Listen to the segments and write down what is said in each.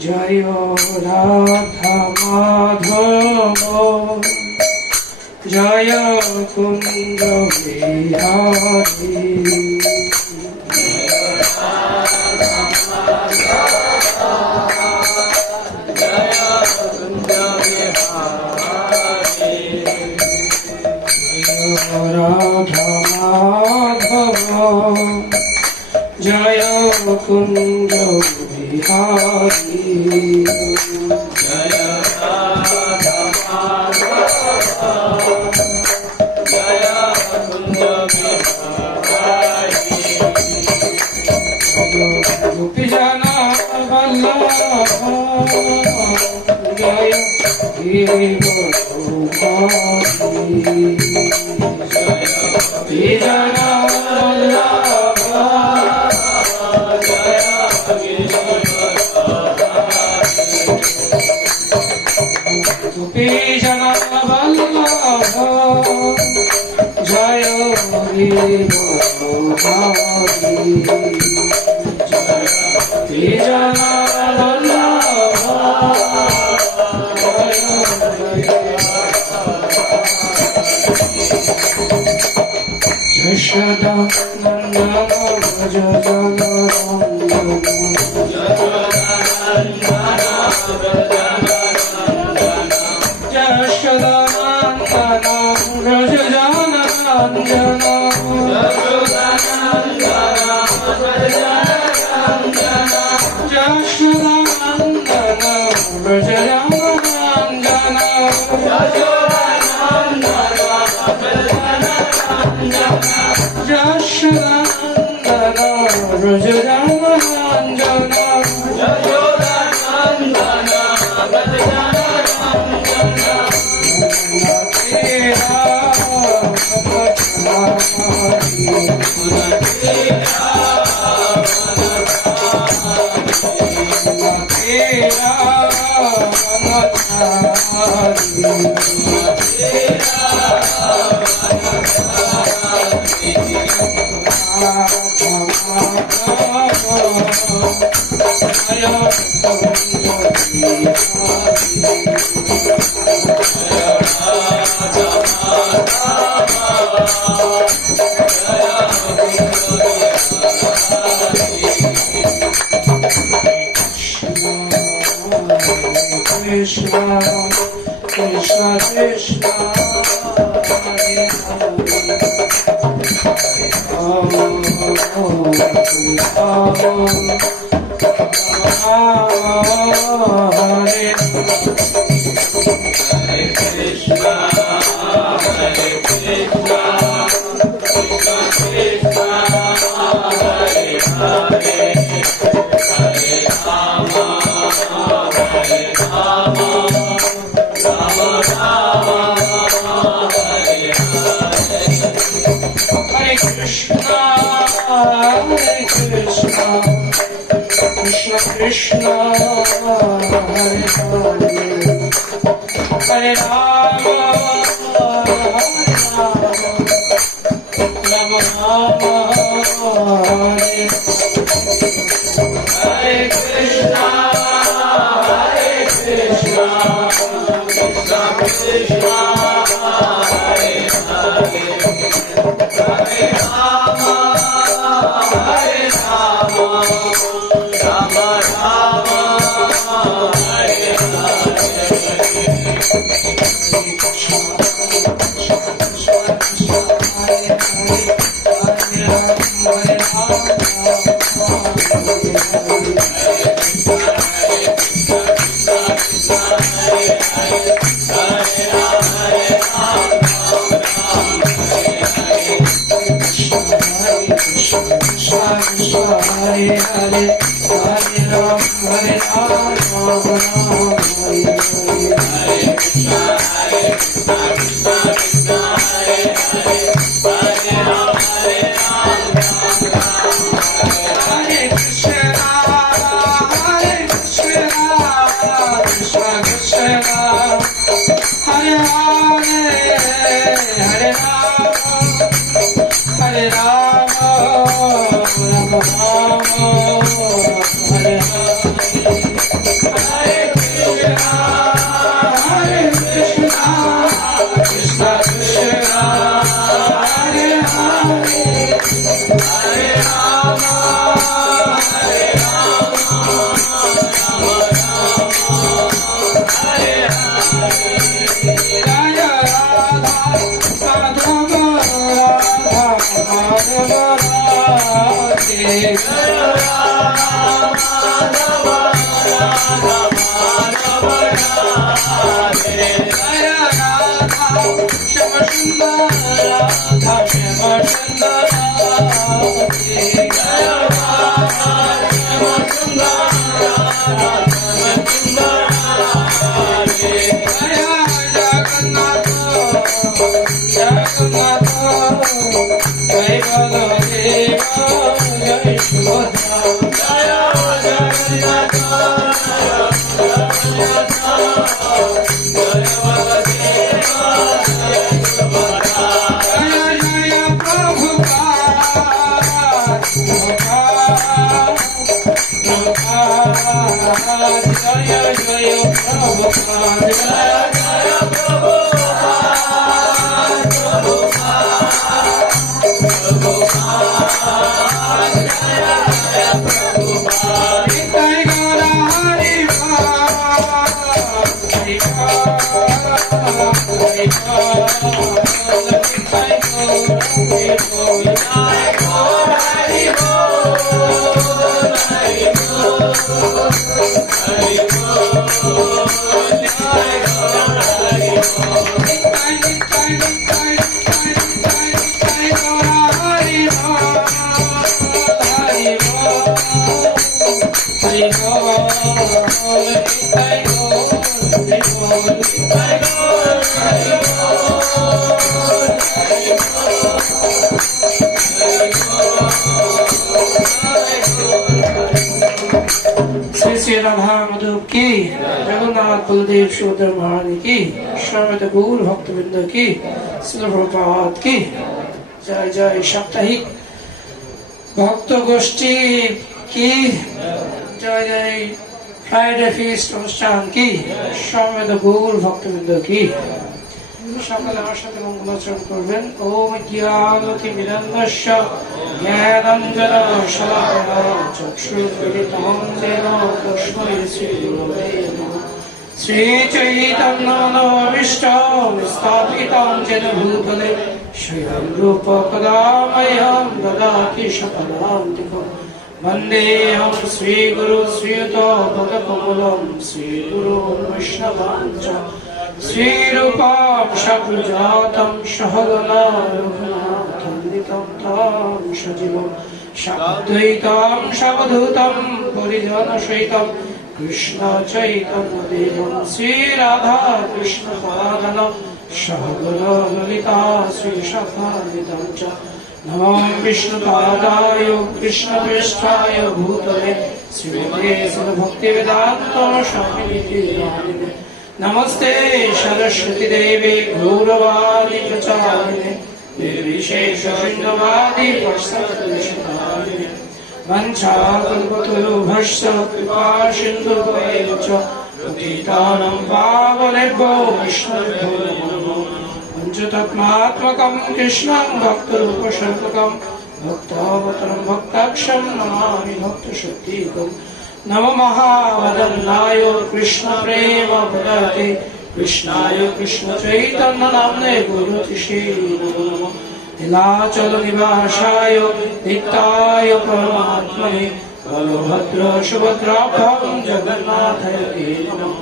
জয় রাধা মাধব জয় কুঞ্জ বিহারী রাধা মাধব জয় কুঞ্জ বিহারী জয় রাধা মাধব জয় কুঞ্জ বিহারী গোপী জনা বল্লভ জয় গিরি গোপী জনা বল্লভ গোপী জনা বল্লভ জয় গিরি গোপী জনা বল্লভ যশোদা নন্দন ভজ জল যশোদা নন্দন ভজ জল রঞ্জন যশোদা নন্দন ভজ জল Ranjan Yashodanandan Braj Ram Ranjan Yashodanandan Braj Ram Krishna Krishna Krishna Hare Krishna Krishna Hare Hare Hare Rama Rama Rama Hare Hare Krishna Hare Krishna Krishna Krishna Hare Hare Hare Rama Hare Rama Rama Rama Hare Hare Baldev शोधर महारानी की श्रीमद गौर भक्तवृंद की प्रभात की जय जय साप्ताहिक भक्त गोष्ठी की जय जय फ्राइडे फीस्ट अनुष्ठान की श्रीमद गौर भक्तवृंद की সকলে আমার সাথে মঙ্গলাচরণ করবেন। ওম জ্ঞানতিমিরন্দস্য জ্ঞানাঞ্জন শলাকয়া চক্ষুর্মিলিতং যেন তস্मै শ্রীগুরবে নমঃ। শ্রীচৈতন্যমনোভীষ্টং স্থাপিतं যেন ভূতলে স্বয়ং রূপ কदा मह्यं ददाति সকলান্তিকम्। वन्देऽहं श्रीगुरु श्रीयुतो पदकमलं श्रीगुरुं वैष्णवाञ्च श्रीरूपं सकुजातं सहगना रघुनाथान्वितं तं सजीवं साद्वैतं सावधूतं परिजनसहितं कृष्ण चैतन्यदेवं श्रीराधा कृष्णपादनं सहगना ललिता श्रीशाखान्वितं च नमो विष्णुपादाय कृष्णप्रेष्ठाय भूतले श्रीमते सद्भक्तिवेदान्त स्वामिनिति नामिने नमस्ते सरस्वती देवी गौरवाणी प्रचारिणे निर्विशेष शून्यवादी प्रसन्नवदने वंशाकल्पतरुभ्यश्च कृपा सिन्धुभ्येव च पतितानां पावनेभ्यो वैष्णवेभ्यो नमो नमः। पञ्चतत्त्वात्मकं कृष्णं भक्तरूपशल्कं भक्तावतारं भक्ताक्षं नमामि भक्तशक्तिकम्। नमो महावदन्नाय कृष्ण प्रेम भगते कृष्णाय कृष्ण चैतन्य नाम्ने गुरुतिषे नमो नमः। नीलाचल निवासाय नित्याय परमात्मने बलभद्र सुभद्राभ्यां जगन्नाथाय नमः।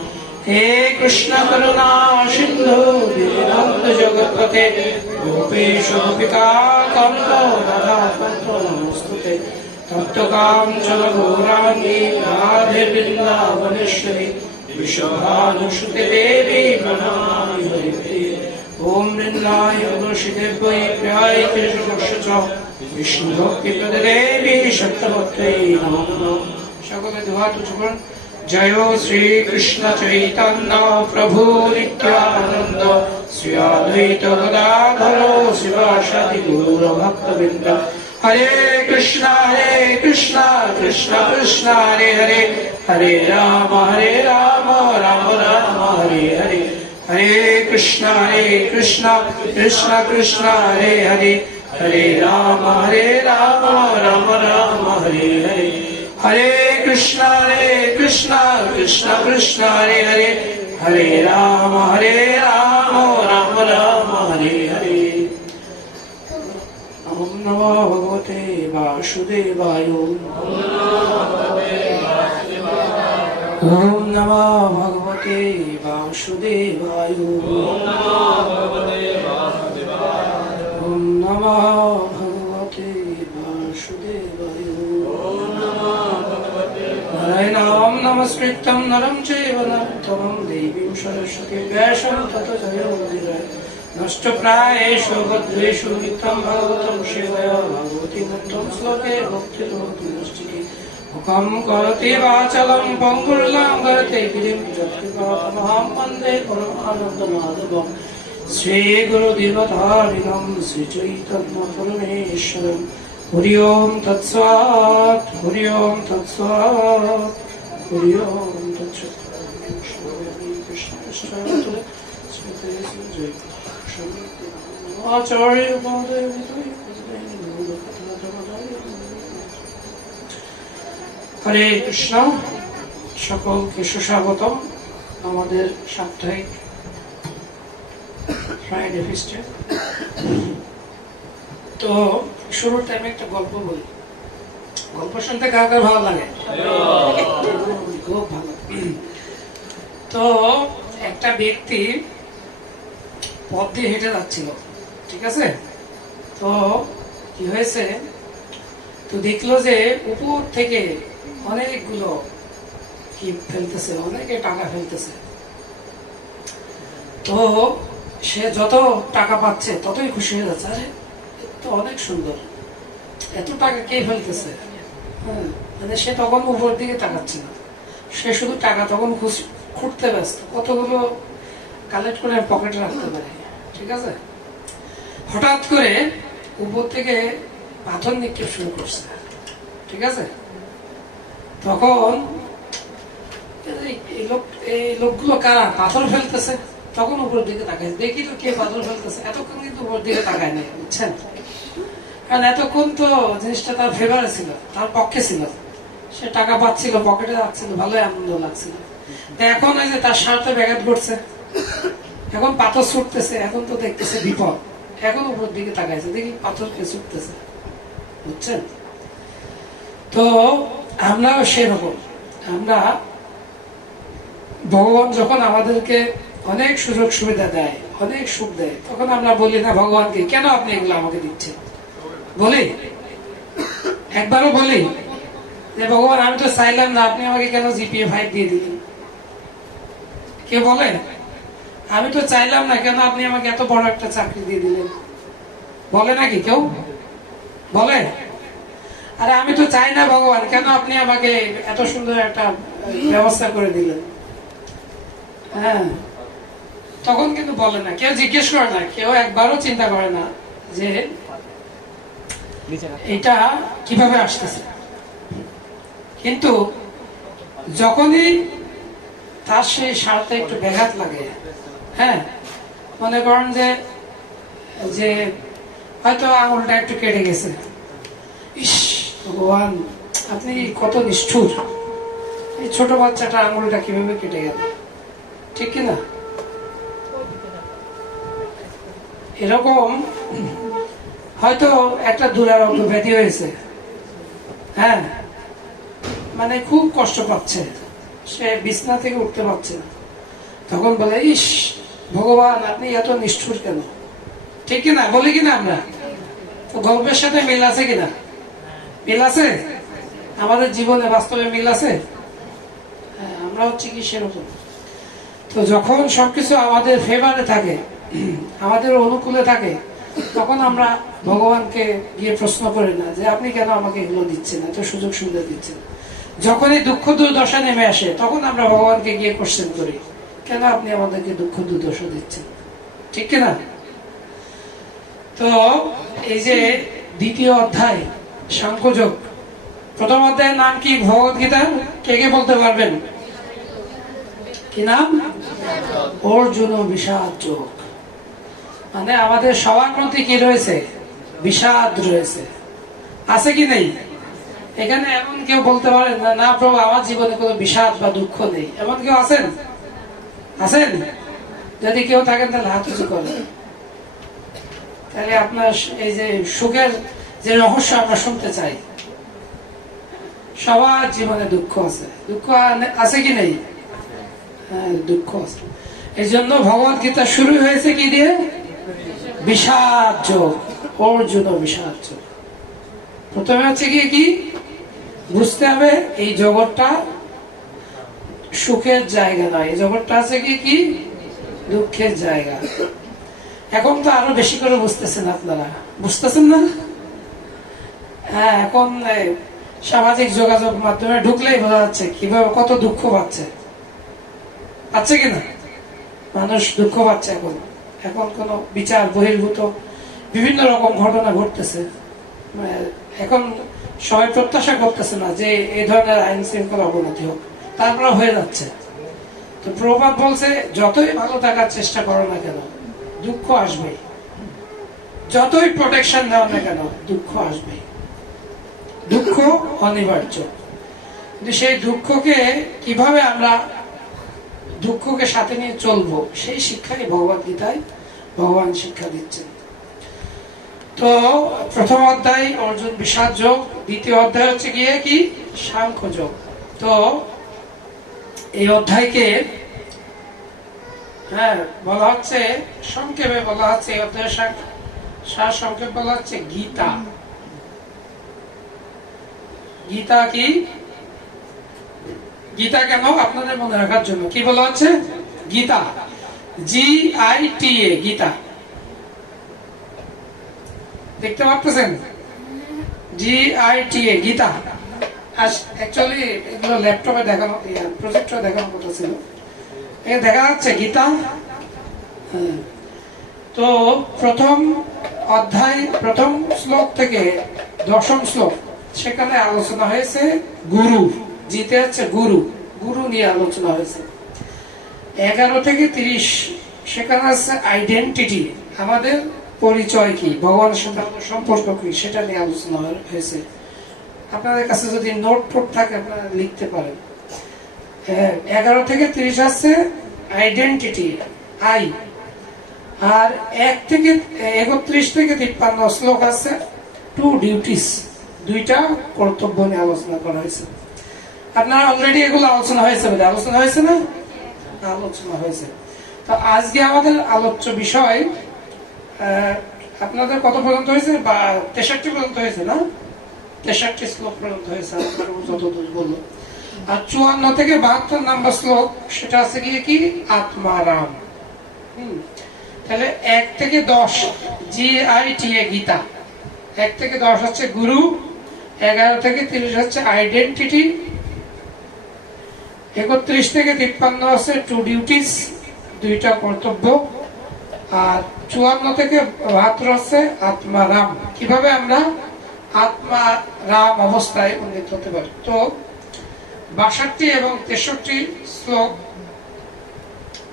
हे कृष्ण करुणा सिन्धु दीनबन्धु जगत्पते गोपेश गोपिका कान्त राधाकान्त नमोस्तुते। तप्तकाञ्चन गौराङ्गी राधे वृन्दावनेश्वरी विश्वभानुसुते देवी प्रणमामि हरिप्रिये। ॐ वृन्दाय तुलसीदेव्यै प्रियाय केशवस्य विष्णुभक्तिप्रदे देवी सत्यवत्यै नमो नमः। সকলে দুহাত উঁচু করুন। जय श्री कृष्ण चैतन्य प्रभु नित्यानंद श्री अद्वैत गदाधर शिवासादि गौर भक्तवृंद। हरे कृष्ण कृष्ण कृष्ण हरे हरे हरे राम राम राम हरे हरे। हरे कृष्ण कृष्ण कृष्ण हरे हरे हरे राम राम राम हरे हरे। হরে কৃষ্ণ কৃষ্ণ কৃষ্ণ হরে হরে হরে রাম রাম রাম হরে হরে ওম নমো ভগবতে বাসুদেবায় ওম নমো ভগবতে বাসুদেবায় ওম নমো ভগবতে বাসুদেবায় নারায়ণাম নমস্কৃত্যং নরং চৈব নরোত্তমং দেবীং সরস্বতীং ব্যাসং ততো জয়মুদীরয় নষ্টপ্রায়েষু ভদ্রেষু নিত্যং ভাগবतं সেবয়া ভগবতি মুক্তং শ্লোকে ভক্তির্ভক্তির্নষ্টিকে মুখং করোতি বাচালং পঙ্গুর্লঙ্ঘয়তে গিরিং যৎকৃপাতমহং বন্দে পরমানন্দমাধবং শ্রীগুরুদেবতারিণং শ্রীচৈতন্যপরমেশ্বরং হরি ওম তৎসৎ হরি ওম তৎসৎ হরি ওম তৎসৎ আচার্য মহোদয় হরে কৃষ্ণ। সকলকে সুস্বাগতম আমাদের সাপ্তাহিক ফ্রাইডে ফিস্টে। তো শুরুর টাইমে একটা গল্প বলি। গল্প শুনতে কার কার ভালো লাগে? খুব ভালো। তো একটা ব্যক্তি পথ দিয়ে হেঁটে যাচ্ছিল, ঠিক আছে? তো কি হয়েছে, তো দেখলো যে উপর থেকে অনেকগুলো কি ফেলতেছে, অনেকে টাকা ফেলতেছে। তো সে যত টাকা পাচ্ছে ততই খুশি হয়ে যাচ্ছে, আরে তো অনেক সুন্দর, এত টাকা কে ফেলতেছে। হ্যাঁ, মানে সে তখন উপর দিকে তাকাচ্ছে না, সে শুধু টাকা তখন খুঁড়তে ব্যস্ত, কতগুলো কালেক্ট করে পকেটে রাখতে পারে, ঠিক আছে? হঠাৎ করে উপর থেকে পাথর নিক্ষেপ শুরু করছে, ঠিক আছে? তখন এই লোকগুলো কারা পাথর ফেলতেছে, তখন উপর দিকে তাকায়, দেখি তো কে পাথর ফেলতেছে। এতক্ষণ কিন্তু উপর দিকে তাকায় নাই, বুঝছেন? কারণ এতক্ষণ তো জিনিসটা তার ফেভারে ছিল, তার পক্ষে ছিল, সে টাকা পাচ্ছিল, পকেটে রাখছিল, ভালোই আনন্দ লাগছিল। এখন এই যে তার স্বার্থে ব্যাঘাত ঘটছে, এখন পাথর ছুটতেছে, এখন তো দেখতেছে বিপদ, এখন উপর দিকে তাকাইছে, দেখি পাথর কে ছুটতেছে, বুঝছেন? তো আমরাও সেরকম, আমরা ভগবান যখন আমাদেরকে অনেক সুযোগ সুবিধা দেয়, অনেক সুখ দেয়, তখন আমরা বলি না ভগবানকে, কেন আপনি এগুলো আমাকে দিচ্ছেন? বলি? একবারও বলি যে ভগবান আমি তো চাইলাম না, আপনি আমাকে কেন জিপিএ 5 দিয়ে দিলেন? কে বলে? আমি তো চাইলাম না, কেন আপনি আমাকে এত বড় একটা চাকরি দিয়ে দিলেন? বলে নাকি কেউ? বলে? আরে আমি তো চাই না ভগবান, কেন আপনি আমাকে এত সুন্দর একটা ব্যবস্থা করে দিলেন? হ্যাঁ, তখন কিন্তু বলে না, কেউ জিজ্ঞেস করে না, কেউ একবারও চিন্তা করে না যে এটা কিভাবে আসতেছে। কিন্তু যখনই তার সেই স্বার্থে একটু ব্যাঘাত লাগে, হ্যাঁ, মনে করেন যে হয়তো আঙুলটা একটু কেটে গেছে, ইস ভগবান আপনি কত নিষ্ঠুর, এই ছোট বাচ্চাটা আঙুলটা কিভাবে কেটে গেল, ঠিক কিনা? এরকম হয়তো একটা দুরারোগ্য ব্যাধি হয়েছে, হ্যাঁ, মানে খুব কষ্ট পাচ্ছে, সে বিছনা থেকে উঠতে পারছে না, তখন বলে ইস ভগবান আপনি এত নিষ্ঠুর কেন, ঠিক কিনা? বলি কিনা আমরা? তো গল্পের সাথে মিল আছে কিনা? মিল আছে? আমাদের জীবনে বাস্তবে মিল আছে? হ্যাঁ, আমরা হচ্ছে কি সেরকম। তো যখন সবকিছু আমাদের ফেভারে থাকে, আমাদের অনুকূলে থাকে, তখন আমরা ভগবানকে গিয়ে প্রশ্ন করি না যে আপনি কেন আমাকে এগুলো দিচ্ছেন, এত সুযোগ সুবিধা দিচ্ছেন। যখনই দুঃখ দুর্দশা নেমে আসে, তখন আমরা ভগবানকে গিয়ে কোশ্চেন করি, কেন আপনি আমাদেরকে দুঃখ দুর্দশা দিচ্ছেন, ঠিক কিনা? তো এই যে দ্বিতীয় অধ্যায় সাংখ্যযোগ, প্রথম অধ্যায়ের নাম কি ভগবত গীতা? কে কে বলতে পারবেন? কি নাম? অর্জুন বিষাদ যোগ। মানে আমাদের সবার প্রতি কি রয়েছে? বিষাদ রয়েছে, আছে কি নেই? এখানে এমন কেউ বলতে পারেন না, না প্রভু আমার জীবনে কোনো বিষাদ বা দুঃখ নেই, এমন কেউ আছেন? আছেন? যদি কেউ থাকেন তাহলে হাত উঁচু করেন। তাহলে আপনার এই যে সুখের যে রহস্য আমরা শুনতে চাই। সবার জীবনে দুঃখ আছে, দুঃখ আছে কি নেই? হ্যাঁ, দুঃখ আছে। এই জন্য ভগবত গীতা শুরু হয়েছে কি দিয়ে? বিষাদ যোগ, অর্জুন বিষাদ যোগ। প্রথমে হচ্ছে কি বুঝতে হবে এই জগৎটা সুখের জায়গা নয়, এই জগৎটা আছে কি দুঃখের জায়গা। এখন তো আরো বেশি করে বুঝতেছেন আপনারা, বুঝতেছেন না? হ্যাঁ, এখন সামাজিক যোগাযোগ মাধ্যমে ঢুকলেই বোঝা যাচ্ছে কিভাবে কত দুঃখ পাচ্ছে কিনা মানুষ, দুঃখ পাচ্ছে। এখন এখন কোন বিচার বহির্ভূত বিভিন্ন রকম ঘটনা ঘটতেছে। এখন সবাই প্রত্যাশা করতেছে না যে এই ধরনের আইন শৃঙ্খলা অবনতি হোক, তারপরে হয়ে যাচ্ছে। তো প্রবাদ বলছে যতই ভালো থাকার চেষ্টা করো না কেন দুঃখ আসবে, যতই প্রোটেকশন দাও না কেন দুঃখ আসবে। দুঃখ অনিবার্য, কিন্তু সেই দুঃখকে কিভাবে আমরা দুঃখকে সাথে নিয়ে চলবো সেই শিক্ষাই ভগবত গীতায় ভগবান শিক্ষা দিচ্ছেন। তো প্রথম অধ্যায় অর্জুন বিষাদ যোগ, দ্বিতীয় অধ্যায় হচ্ছে গিয়ে কি সাংখ্য যোগ। তো এই অধ্যায়কে বলা হচ্ছে, সংক্ষেপে বলা হচ্ছে এই অধ্যায়ের সার সংক্ষেপ বলা হচ্ছে গীতা। গীতা কি? গীতা কেন? আপনাদের মনে রাখার জন্য কি বলা হচ্ছে? গীতা, GITA, গীতা। দেখতে পাচ্ছেন? GITA, গীতা। অ্যাকচুয়ালি এগুলো ল্যাপটপে দেখানো, প্রজেক্টরে দেখানো কথা ছিল, দেখা যাচ্ছে গীতা। তো প্রথম অধ্যায় প্রথম শ্লোক থেকে দশম শ্লোক, সেখানে আলোচনা হয়েছে গুরু। জিতে হচ্ছে গুরু, গুরু নিয়ে আলোচনা হয়েছে। 11 থেকে 30 সেখানে আছে আইডেন্টিটি, আমাদের পরিচয় কি, ভগবানের সাথে আমাদের সম্পর্ক কি, সেটা নিয়ে আলোচনা হয়েছে। আপনাদের কাছে যদি নোট টোট থাকে আপনারা লিখতে পারেন। 11 থেকে 30 আছে আইডেন্টিটি, আই। আর 1 থেকে 31 থেকে 53 শ্লোক আছে টু ডিউটিস, দুইটা কর্তব্য নিয়ে আলোচনা করা হয়েছে। আপনারা অলরেডি এগুলো আলোচনা হয়েছে, আলোচনা হয়েছে না? আলোচনা হয়েছে। তো আজকে আমাদের আলোচ্য বিষয়, আপনাদের কত পর্যন্ত হয়েছে? 63 পর্যন্ত হয়েছে না? 63 শ্লোক পর্যন্ত হয়েছে যতদূর বললো। আর 54 থেকে 72 নম্বর শ্লোক, সেটা আছে কি আত্মারাম। তাহলে 1 থেকে 10 GITA, গীতা। 1 থেকে 10 হচ্ছে গুরু, 11 থেকে 30 হচ্ছে আইডেন্টিটি, 31 থেকে 53 আছে টু ডিউটিস, দুইটা কর্তব্য, আর 54 থেকে 72 আছে আত্মারাম, কিভাবে আমরা আত্মারাম অবস্থায় উন্নীত হতে পারি। তো 62 এবং 63 শ্লোক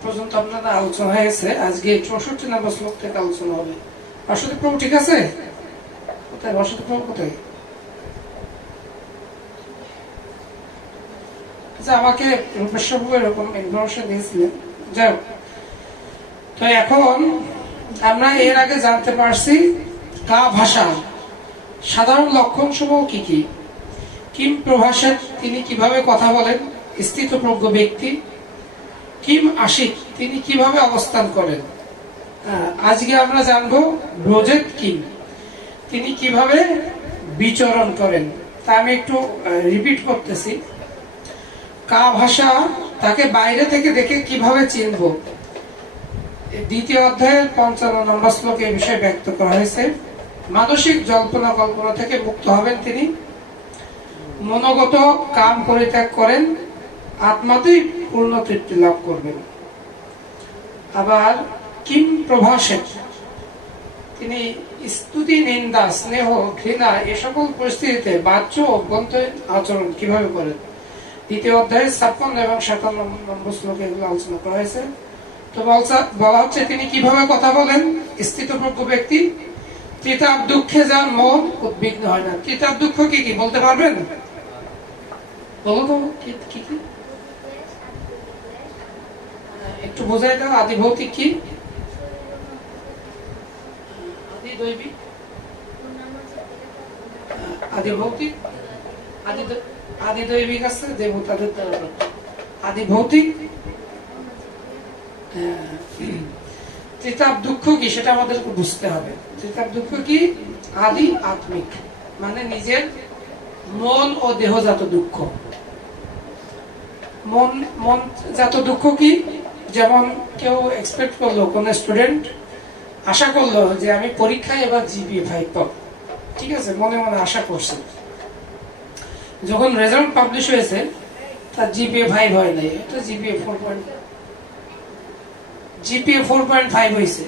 পর্যন্ত আপনাদের আলোচনা হয়েছে। আজকে 64 নম্বর শ্লোক থেকে আলোচনা হবে। বাসুদেব প্রভু ঠিক আছে? কোথায় বাসুদেব প্রভু? কোথায়? আমাকে রূপেশ্বর প্রভু এরকম ইনফরমেশন দিয়েছিলেন। যাই হোক, তো এখন আমরা এর আগে জানতে পারছি কা ভাষা সাধারণ লক্ষণ সমূহ কি কি, কিম প্রভাষের তিনি কিভাবে কথা বলেন, স্থিতপ্রজ্ঞ ব্যক্তি, কিম আশিক তিনি কিভাবে অবস্থান করেন। আজকে আমরা জানবো ব্রজেত কিম তিনি কিভাবে বিচরণ করেন। তা আমি একটু রিপিট করতেছি। কা ভাষা তাকে বাইরে থেকে দেখে কিভাবে চিনব, দ্বিতীয় অধ্যায়ের 55 নম্বর শ্লোকে এই বিষয়ে ব্যক্ত করা হয়েছে। মানসিক জল্পনা কল্পনা থেকে মুক্ত হবেন তিনি, মনোগত কাম পরিত্যাগ করেন, আত্মাতেই পূর্ণ তৃপ্তি লাভ করবেন। আবার কিম প্রভাষের তিনি স্তুতি, নিন্দা, স্নেহ, ঘৃণা এ সকল পরিস্থিতিতে বাহ্য অভ্যন্তরীণ আচরণ কিভাবে করেন, দ্বিতীয় অধ্যায়ে 56 এবং 57 নম্বর শ্লোকে এগুলো আলোচনা করা হয়েছে। তো বলা হচ্ছে তিনি কিভাবে কথা বলেন, স্থিতপ্রজ্ঞ ব্যক্তি, ত্রিতাপ দুঃখে যার মন উদ্বিগ্ন হয় না। ত্রিতাপ দুঃখ কি কি বলতে পারবেন? বলো তো কি কি কি? একটু বোঝাই দাও। আদি ভৌতিক কি? আদি দৈবিক, আদি ভৌতিক, আদি দৈবিক আছে দেবতাদের দ্বারা প্রাপ্ত। আদি ভৌতিক, ত্রিতাপ দুঃখ কি সেটা আমাদেরকে বুঝতে হবে। ত্রিতাপ দুঃখ কি? আদি আত্মিক, মানে নিজের মন ও দেহজাত দুঃখ। মন জাত দুঃখ কি? যেমন কেউ এক্সপেক্ট করলো, কোন স্টুডেন্ট আশা করলো যে আমি পরীক্ষায় এবার জিপিএ 5 পাবো, ঠিক আছে, মনে মনে আশা করছে। যখন রেজাল্ট পাবলিশ হয়েছে তার জিপিএ 5 হয় নাই, এটা জিপিএ 4.5 হয়েছে।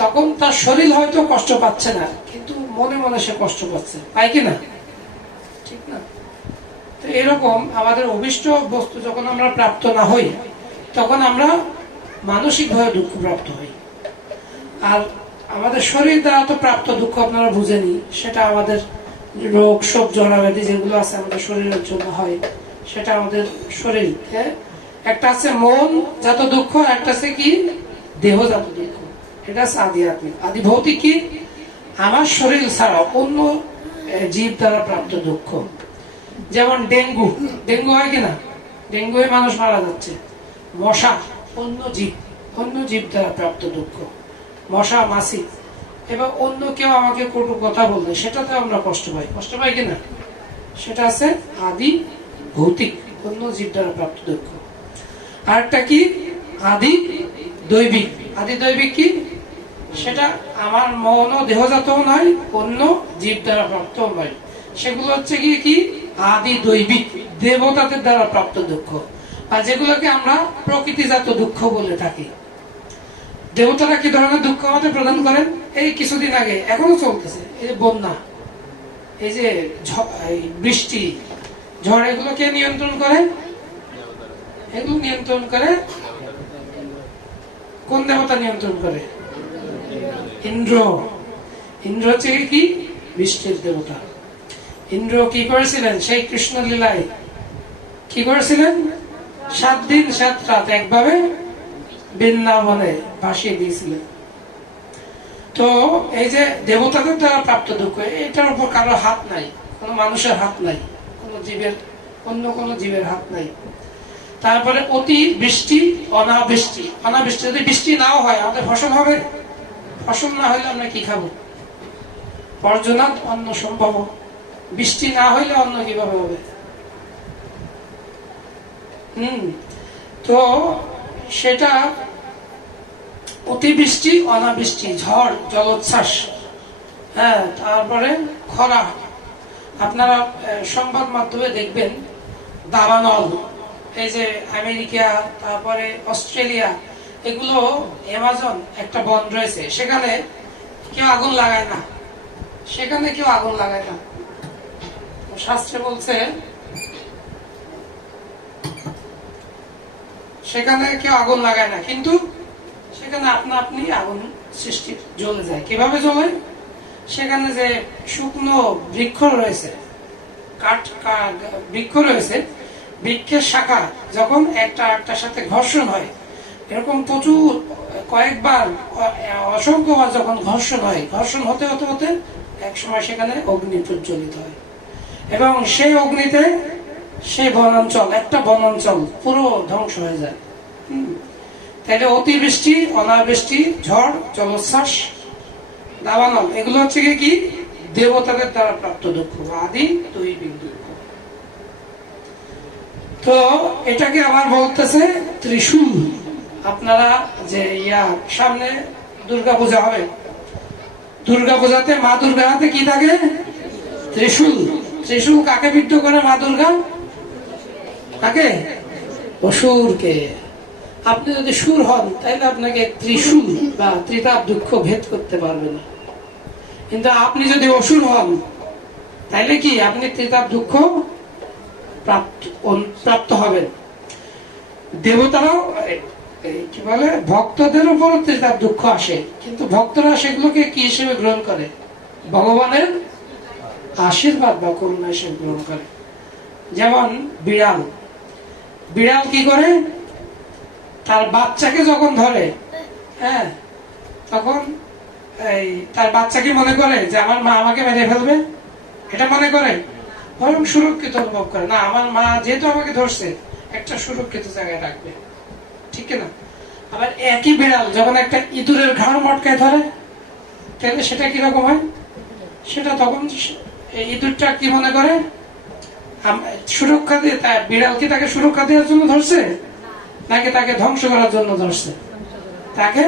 তখন তার শরীর হয়তো কষ্ট পাচ্ছে না, কিন্তু মনে মনে সে কষ্ট পাচ্ছে, পায় কি না? ঠিক না? তো এরকম আমাদের অভিষ্ট বস্তু যখন আমরা প্রাপ্ত না হই, তখন আমরা মানসিকভাবে দুঃখ প্রাপ্ত হই। আর আমাদের শরীর দ্বারা তো প্রাপ্ত দুঃখ আপনারা বুঝেনি, সেটা আমাদের রোগ শোক জরাব্যাধি যেগুলো আছে আমাদের শরীরের জন্য হয়, সেটা আমাদের শরীর। একটা আছে মন জাত দুঃখ, একটা আছে কি দেহজাত দুঃখ, এটা আছে আদি আত্মিক। আদি ভৌতিক কি? আমার শরীর ছাড়া অন্য জীব দ্বারা প্রাপ্ত দুঃখ। যেমন ডেঙ্গু, ডেঙ্গু হয় কিনা? ডেঙ্গু হয়ে মানুষ মারা যাচ্ছে। মশা, অন্য জীব দ্বারা প্রাপ্ত দুঃখ। মশা মাছি, এবার অন্য কেউ আমাকে কটু কথা বললে সেটাতে আমরা কষ্ট পাই কিনা? সেটা আছে আদি ভৌতিক, অন্য জীব দ্বারা প্রাপ্ত দুঃখ। আরেকটা কি? আদি দৈবিক। আদি দৈবিক কি? সেটা আমার মন ও দেহজাত নয়, অন্য জীব দ্বারা প্রাপ্ত নয়। সেগুলো হচ্ছে কি আদি দৈবিক, দেবতাদের দ্বারা প্রাপ্ত দুঃখ, আর যেগুলোকে আমরা প্রকৃতিজাত দুঃখ বলে থাকি। দেবতারা কি ধরনের দুঃখ আমাদের প্রদান করেন? এই কিছুদিন আগে, এখনো চলতেছে, এই যে বন্যা, এই যে বৃষ্টি, ঝড়, এগুলো কে নিয়ন্ত্রণ করে? এগুলো নিয়ন্ত্রণ করে কোন দেবতা নিয়ন্ত্রণ করে? ইন্দ্র। ইন্দ্র হচ্ছে কি? বৃষ্টির দেবতা। ইন্দ্র কি করেছিলেন সেই কৃষ্ণ লীলায়? কি করেছিলেন? 7 দিন 7 রাত একভাবে বৃন্দাবনে ভাসিয়ে দিয়েছিলেন। তো এই যে দেবতাদের দ্বারা প্রাপ্ত দুঃখ, এটার উপর কারো হাত নাই, কোন মানুষের হাত নাই, অন্য কোন জীবের হাত নাই। তারপরে অতি বৃষ্টি, অনাবৃষ্টি। অনাবৃষ্টি, যদি বৃষ্টি নাও হয় আমাদের ফসল হবে? ফসল না হইলে আমরা কি খাবো? পর্জনাৎ অন্ন সম্ভব। বৃষ্টি না হইলে অন্ন কিভাবে হবে? তো সেটা অতিবৃষ্টি, অনাবৃষ্টি, ঝড়, জলোচ্ছ্বাস, হ্যাঁ, তারপরে খরা। আপনারা সংবাদ মাধ্যমে দেখবেন দাবানল, এই যে আমেরিকা, তারপরে অস্ট্রেলিয়া, এগুলো অ্যামাজন একটা বন রয়েছে, সেখানে কেউ আগুন লাগায় না। শাস্ত্রে বলছে সেখানে কেউ আগুন লাগায় না, কিন্তু সেখানে আপনি আগুন সৃষ্টি, জ্বলে যায়। কিভাবে জ্বলে? সেখানে যে শুকনো বৃক্ষ রয়েছে, বৃক্ষ রয়েছে, বৃক্ষের শাখা যখন একটার সাথে ঘর্ষণ হয়, এরকম প্রচুর কয়েকবার, অসংখ্যবার যখন ঘর্ষণ হয়, ঘর্ষণ হতে হতে হতে এক সময় সেখানে অগ্নি প্রজ্বলিত হয়, এবং সেই অগ্নিতে সেই একটা বনাঞ্চল পুরো ধ্বংস হয়ে যায়। তাইলে অতিবৃষ্টি, অনাবৃষ্টি, ঝড়, জলোচ্ছ্বাস, দাবানল, এগুলো হচ্ছে কি দেবতাদের দ্বারা প্রাপ্ত দুঃখ, আদি দৈবিক দুঃখ। তো এটাকে আবার বলতেছে ত্রিশূল। আপনারা যে সামনে দুর্গাপূজা হবে, দুর্গাপূজাতে মা দুর্গার হাতে কি থাকে? ত্রিশূল। ত্রিশূল কাকে বিদ্ধ করে মা দুর্গা? কাকে? অসুরকে। আপনি যদি সুর হন তাহলে আপনাকে ত্রিশূল বা ত্রিতাপ দুঃখ ভেদ করতে পারবে না, কিন্তু আপনি যদি অসুর হন তাহলে কি আপনি ত্রিতাপ দুঃখ প্রাপ্ত হবেন। দেবতারাও এই কি বলে ভক্তদের উপর তার দুঃখ আসে, কিন্তু ভক্তরা সেগুলোকে কি হিসেবে গ্রহণ করে? ভগবানের আশীর্বাদ বা করুণা হিসেবে গ্রহণ করে। যেমন বিড়াল, বিড়াল কি করে? তার বাচ্চাকে যখন ধরে, হ্যাঁ, তখন এই তার বাচ্চাকে মনে করে যে আমার মা আমাকে মেরে ফেলবে, এটা মনে করে, বরং সুরক্ষিত অনুভব করে, না আমার মা যেহেতু আমাকে ধরছে একটা সুরক্ষিত জায়গায় রাখবে, ঠিক না? আবার একই বিড়াল যখন একটা ইঁদুরের ঘাড় মটকায় ধরে, তাহলে সেটা কিরকম হয়? সেটা তখন এই ইঁদুরটা কি মনে করে? সুরক্ষা দিয়ে, বিড়াল কি তাকে সুরক্ষা দেওয়ার জন্য ধরছে, নাকি তাকে ধ্বংস করার জন্য ধরছে? তাকে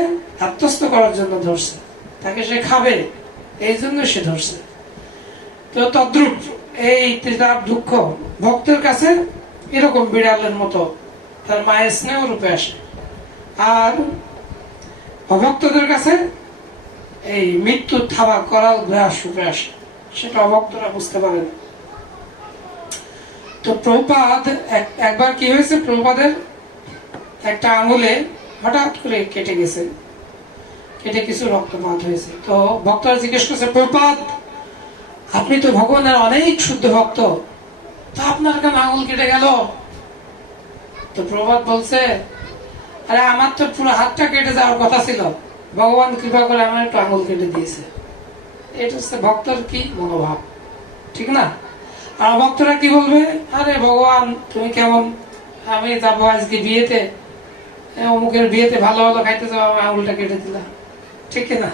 আত্মস্থ করার জন্য ধরছে, তাকে সে খাবে এই জন্য সে ধরছে। তো তদ্রূপ এই ত্রিতাপ দুঃখ ভক্তের কাছে এরকম বিড়ালের মতো তার মায়ের স্নেহ রূপে আসে, আর অভক্তদের কাছে এই মৃত্যুর থাবা করাল গ্রাস রূপে আসে, সেটা অভক্তরা বুঝতে পারে না। তো প্রভুপাদ একবার কি হয়েছে, প্রভুপাদের একটা আঙুলে হঠাৎ করে কেটে গেছে, কেটে কিছু রক্তপাত হয়েছে। তো ভক্তরা জিজ্ঞেস করছে, প্রভুপাদ আপনি তো ভগবানের অনেক শুদ্ধ ভক্ত, তো আপনার কেন আঙুল কেটে গেল? তো প্রভুপাদ বলছে, আরে আমার তো পুরো হাতটা কেটে যাওয়ার কথা ছিল, ভগবান কৃপা করে আমার একটু আঙুল কেটে দিয়েছে। এটা হচ্ছে ভক্তর কি মনোভাব, ঠিক না? আর ভক্তরা কি বলবে, আরে ভগবান তুমি কেমন, আমি যাবো আজকে বিয়েতে, অমুকের বিয়েতে ভালো ভালো খাইতে যাবো, আমার আঙুলটা কেটে দিলাম, ঠিক না?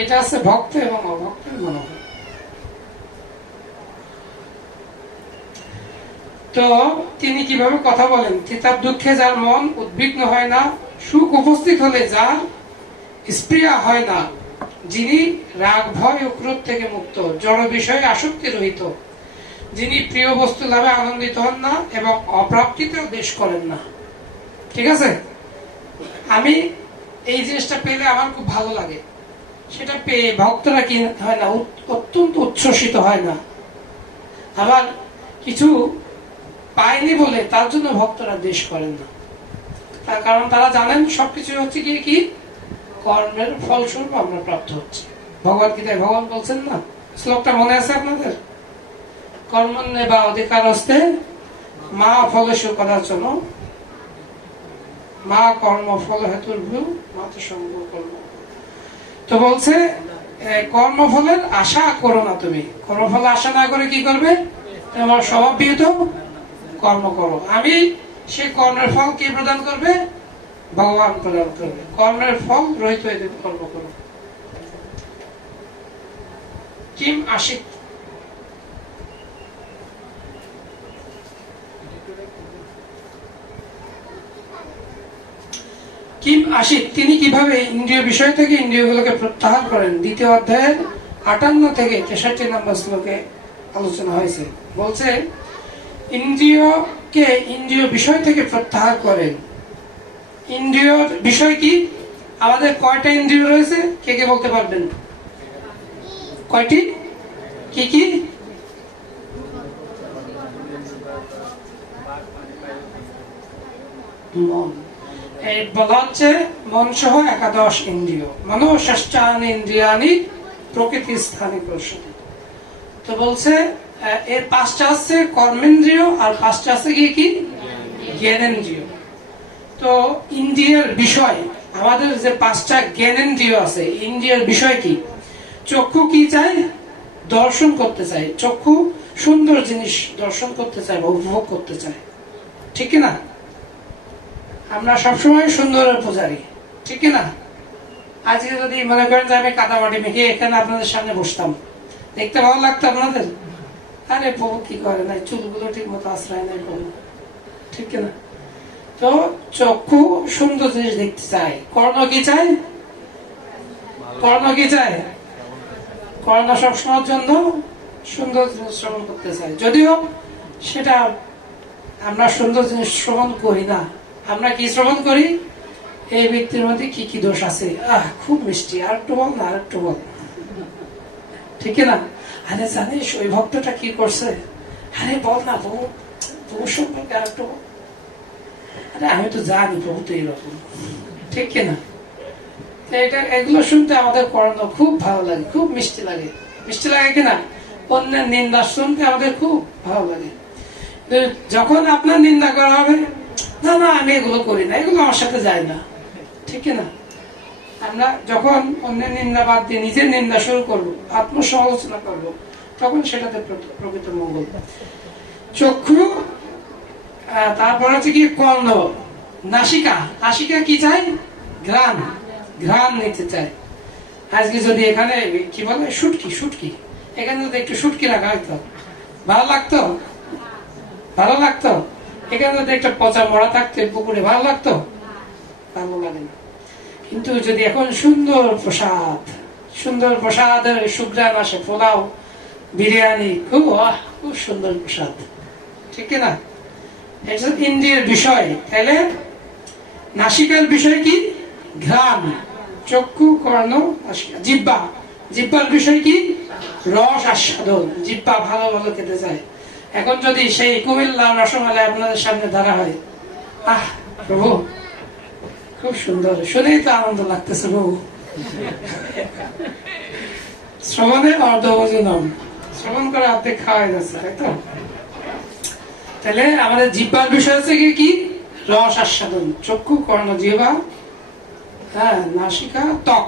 এটা হচ্ছে ভক্ত এবং অভক্তের মনোভাব। তো তিনি কিভাবে কথা বলেন, ত্রিতাপ দুঃখে যার মন উদ্বিগ্ন হয় না, সুখ উপস্থিত হলে যার স্পৃহা হয় না, যিনি রাগ ভয় ও ক্রোধ থেকে মুক্ত, জড় বিষয়ে আসক্তি রহিত, যিনি প্রিয় বস্তু লাভে আনন্দিত হন না এবং অপ্রাপ্তিতেও দেশ করেন না। ঠিক আছে, আমি এই জিনিসটা পেলে আমার খুব ভালো লাগে, সেটা পেয়ে ভক্তরা কি হয় না, অত্যন্ত উচ্ছ্বসিত হয় না। আবার কিছু পায়নি বলে তার জন্য ভক্তরা দেশ করেন না, তার কারণ তারা জানেন সবকিছু হচ্ছে কি কি কর্মের ফলস্বরূপ আমরা প্রাপ্ত হচ্ছে। ভগবত গীতায় ভগবান বলছেন না, শ্লোকটা মনে আছে আপনাদের, কর্মণ্যে বা অধিকার হস্তে মা ফলেষু কদাচন, মা কর্ম ফল হেতুর ভূ মাত্র সঙ্গ কর্ম। তো বলছে কর্মফলের আশা করো না, তুমি কর্মফলের আশা না করে কি করবে, তোমার স্বভাব বিহিত কর্ম করো, আমি সেই কর্মের ফল কে প্রদান করবে, ভগবান প্রদান করবে, কর্মের ফল রহিত হয়ে কর্ম করো। কিম আশিক, কিম আশিক তিনি কিভাবে ইন্দ্রিয় বিষয় থেকে ইন্দ্রিয়গুলোকে প্রত্যাহার করেন, দ্বিতীয় অধ্যায়ের 58 থেকে 63 নম্বর শ্লোকে আলোচনা হয়েছে। বলছে ইন্দ্রিয়কে ইন্দ্রিয় বিষয় থেকে প্রত্যাহার করেন। ইন্দ্রিয় বিষয় কি, আমাদের কয়টা ইন্দ্রিয় রয়েছে, কে কে বলতে পারবেন? কয়টি, কি কি? মন, এই বলা হচ্ছে মন সহ 11 ইন্দ্রিয়, মনোষষ্ঠানি ইন্দ্রিয়ানি প্রকৃতি স্থানে প্রসূত। তো বলছে এর 5টা হচ্ছে কর্মেন্দ্রিয় আর 5টা আছে কি কি জ্ঞানেন্দ্রিয়। তো ইন্দ্রিয়ের বিষয়, আমাদের যে 5টা জ্ঞানেন্দ্রিয় আছে, ইন্দ্রিয়ের বিষয় কি, চক্ষু কি চায়, দর্শন করতে চায়, চক্ষু সুন্দর জিনিস দর্শন করতে চায় বা উপভোগ করতে চায়, ঠিক না? আমরা সবসময় সুন্দরের পূজারী, ঠিক না? আজকে যদি মনে করেন যে আমি কাদামাটি মেখে এখানে আপনাদের সামনে বসতাম, দেখতে ভালো লাগতো আপনাদের? আরে প্রভু কি করে নাই, চুলগুলো ঠিক মতো আশ্রয় নাই প্রভু, ঠিক না? তো চক্ষু সুন্দর জিনিস দেখতে চায়, কর্ণ কি চায়, কর্ণ কি চায়, কর্ণ সবসময়ের জন্য সুন্দর জিনিস শ্রবণ করতে চায়, যদিও সেটা আমরা সুন্দর জিনিস শ্রবণ করি না, আমরা কি শ্রবণ করি, এই ব্যক্তির মধ্যে কি কি দোষ আছে, খুব মিষ্টি, আর একটু বল না, আর একটু বল, ঠিক না? আরে জানিস ওই ভক্তটা কি করছে, আরে বল না বহু সম্পর্কে আর একটু বল, আরে আমি তো জানি প্রভু তো এরকম, ঠিক কিনা? তো এগুলো শুনতে আমাদের কর্ণ খুব ভালো লাগে, খুব মিষ্টি লাগে, মিষ্টি লাগে কিনা? অন্যের নিন্দা শুনতে আমাদের খুব ভালো লাগে। যখন আপনার নিন্দা করা হবে, না না আমি এগুলো করি না, এগুলো আমার সাথে যায় না, ঠিক কিনা? আমরা যখন অন্যের নিন্দা বাদ দিয়ে নিজের নিন্দা শুরু করবো, আত্মসমালোচনা করবো, তখন সেটাতে প্রকৃত মঙ্গল। চক্ষু, তারপর হচ্ছে কি কর্ণ, নাসিকা। নাসিকা কি চাই? ঘ্রাণ, ঘ্রাণ নিতে চাই। আজকে যদি এখানে কি বলে শুটকি, শুটকি, এখানে যদি একটু শুটকি রাখা হয়তো ভালো লাগতো, ভালো লাগতো। এখানে যদি একটা পচা মরা থাকতো পুকুরে, ভালো লাগতো? ভালো লাগে না। কিন্তু যদি এখন সুন্দর প্রসাদ, সুন্দর প্রসাদের সুগ্রাণ আসে, পোলাও, বিরিয়ানি, খুব খুব সুন্দর প্রসাদ, ঠিক না? এটা ইন্দ্রিয়ের বিষয়। তাহলে নাসিকার বিষয় কি? ঘ্রাণ। চক্ষু, কর্ণ, নাসিকা। জিহ্বা, জিহ্বার বিষয় কি? রস আস্বাদন। জিহ্বা ভালো ভালো খেতে চায়। এখন যদি সেই কুমিল্লা রসমালাই আপনাদের সামনে ধরা হয়, আহ প্রভু খুব সুন্দর, শুনেই তো আনন্দ লাগতেছে প্রভু। শ্রবণে অর্ধভোজনম, শ্রবণ করে অর্ধেক খাওয়াই যাচ্ছে, তাই তো? তাহলে আমাদের জিহ্বার বিষয় হচ্ছে কি? রস আস্বাদন। চক্ষু, কর্ণ, জিহ্বা, হ্যাঁ, নাসিকা, ত্বক।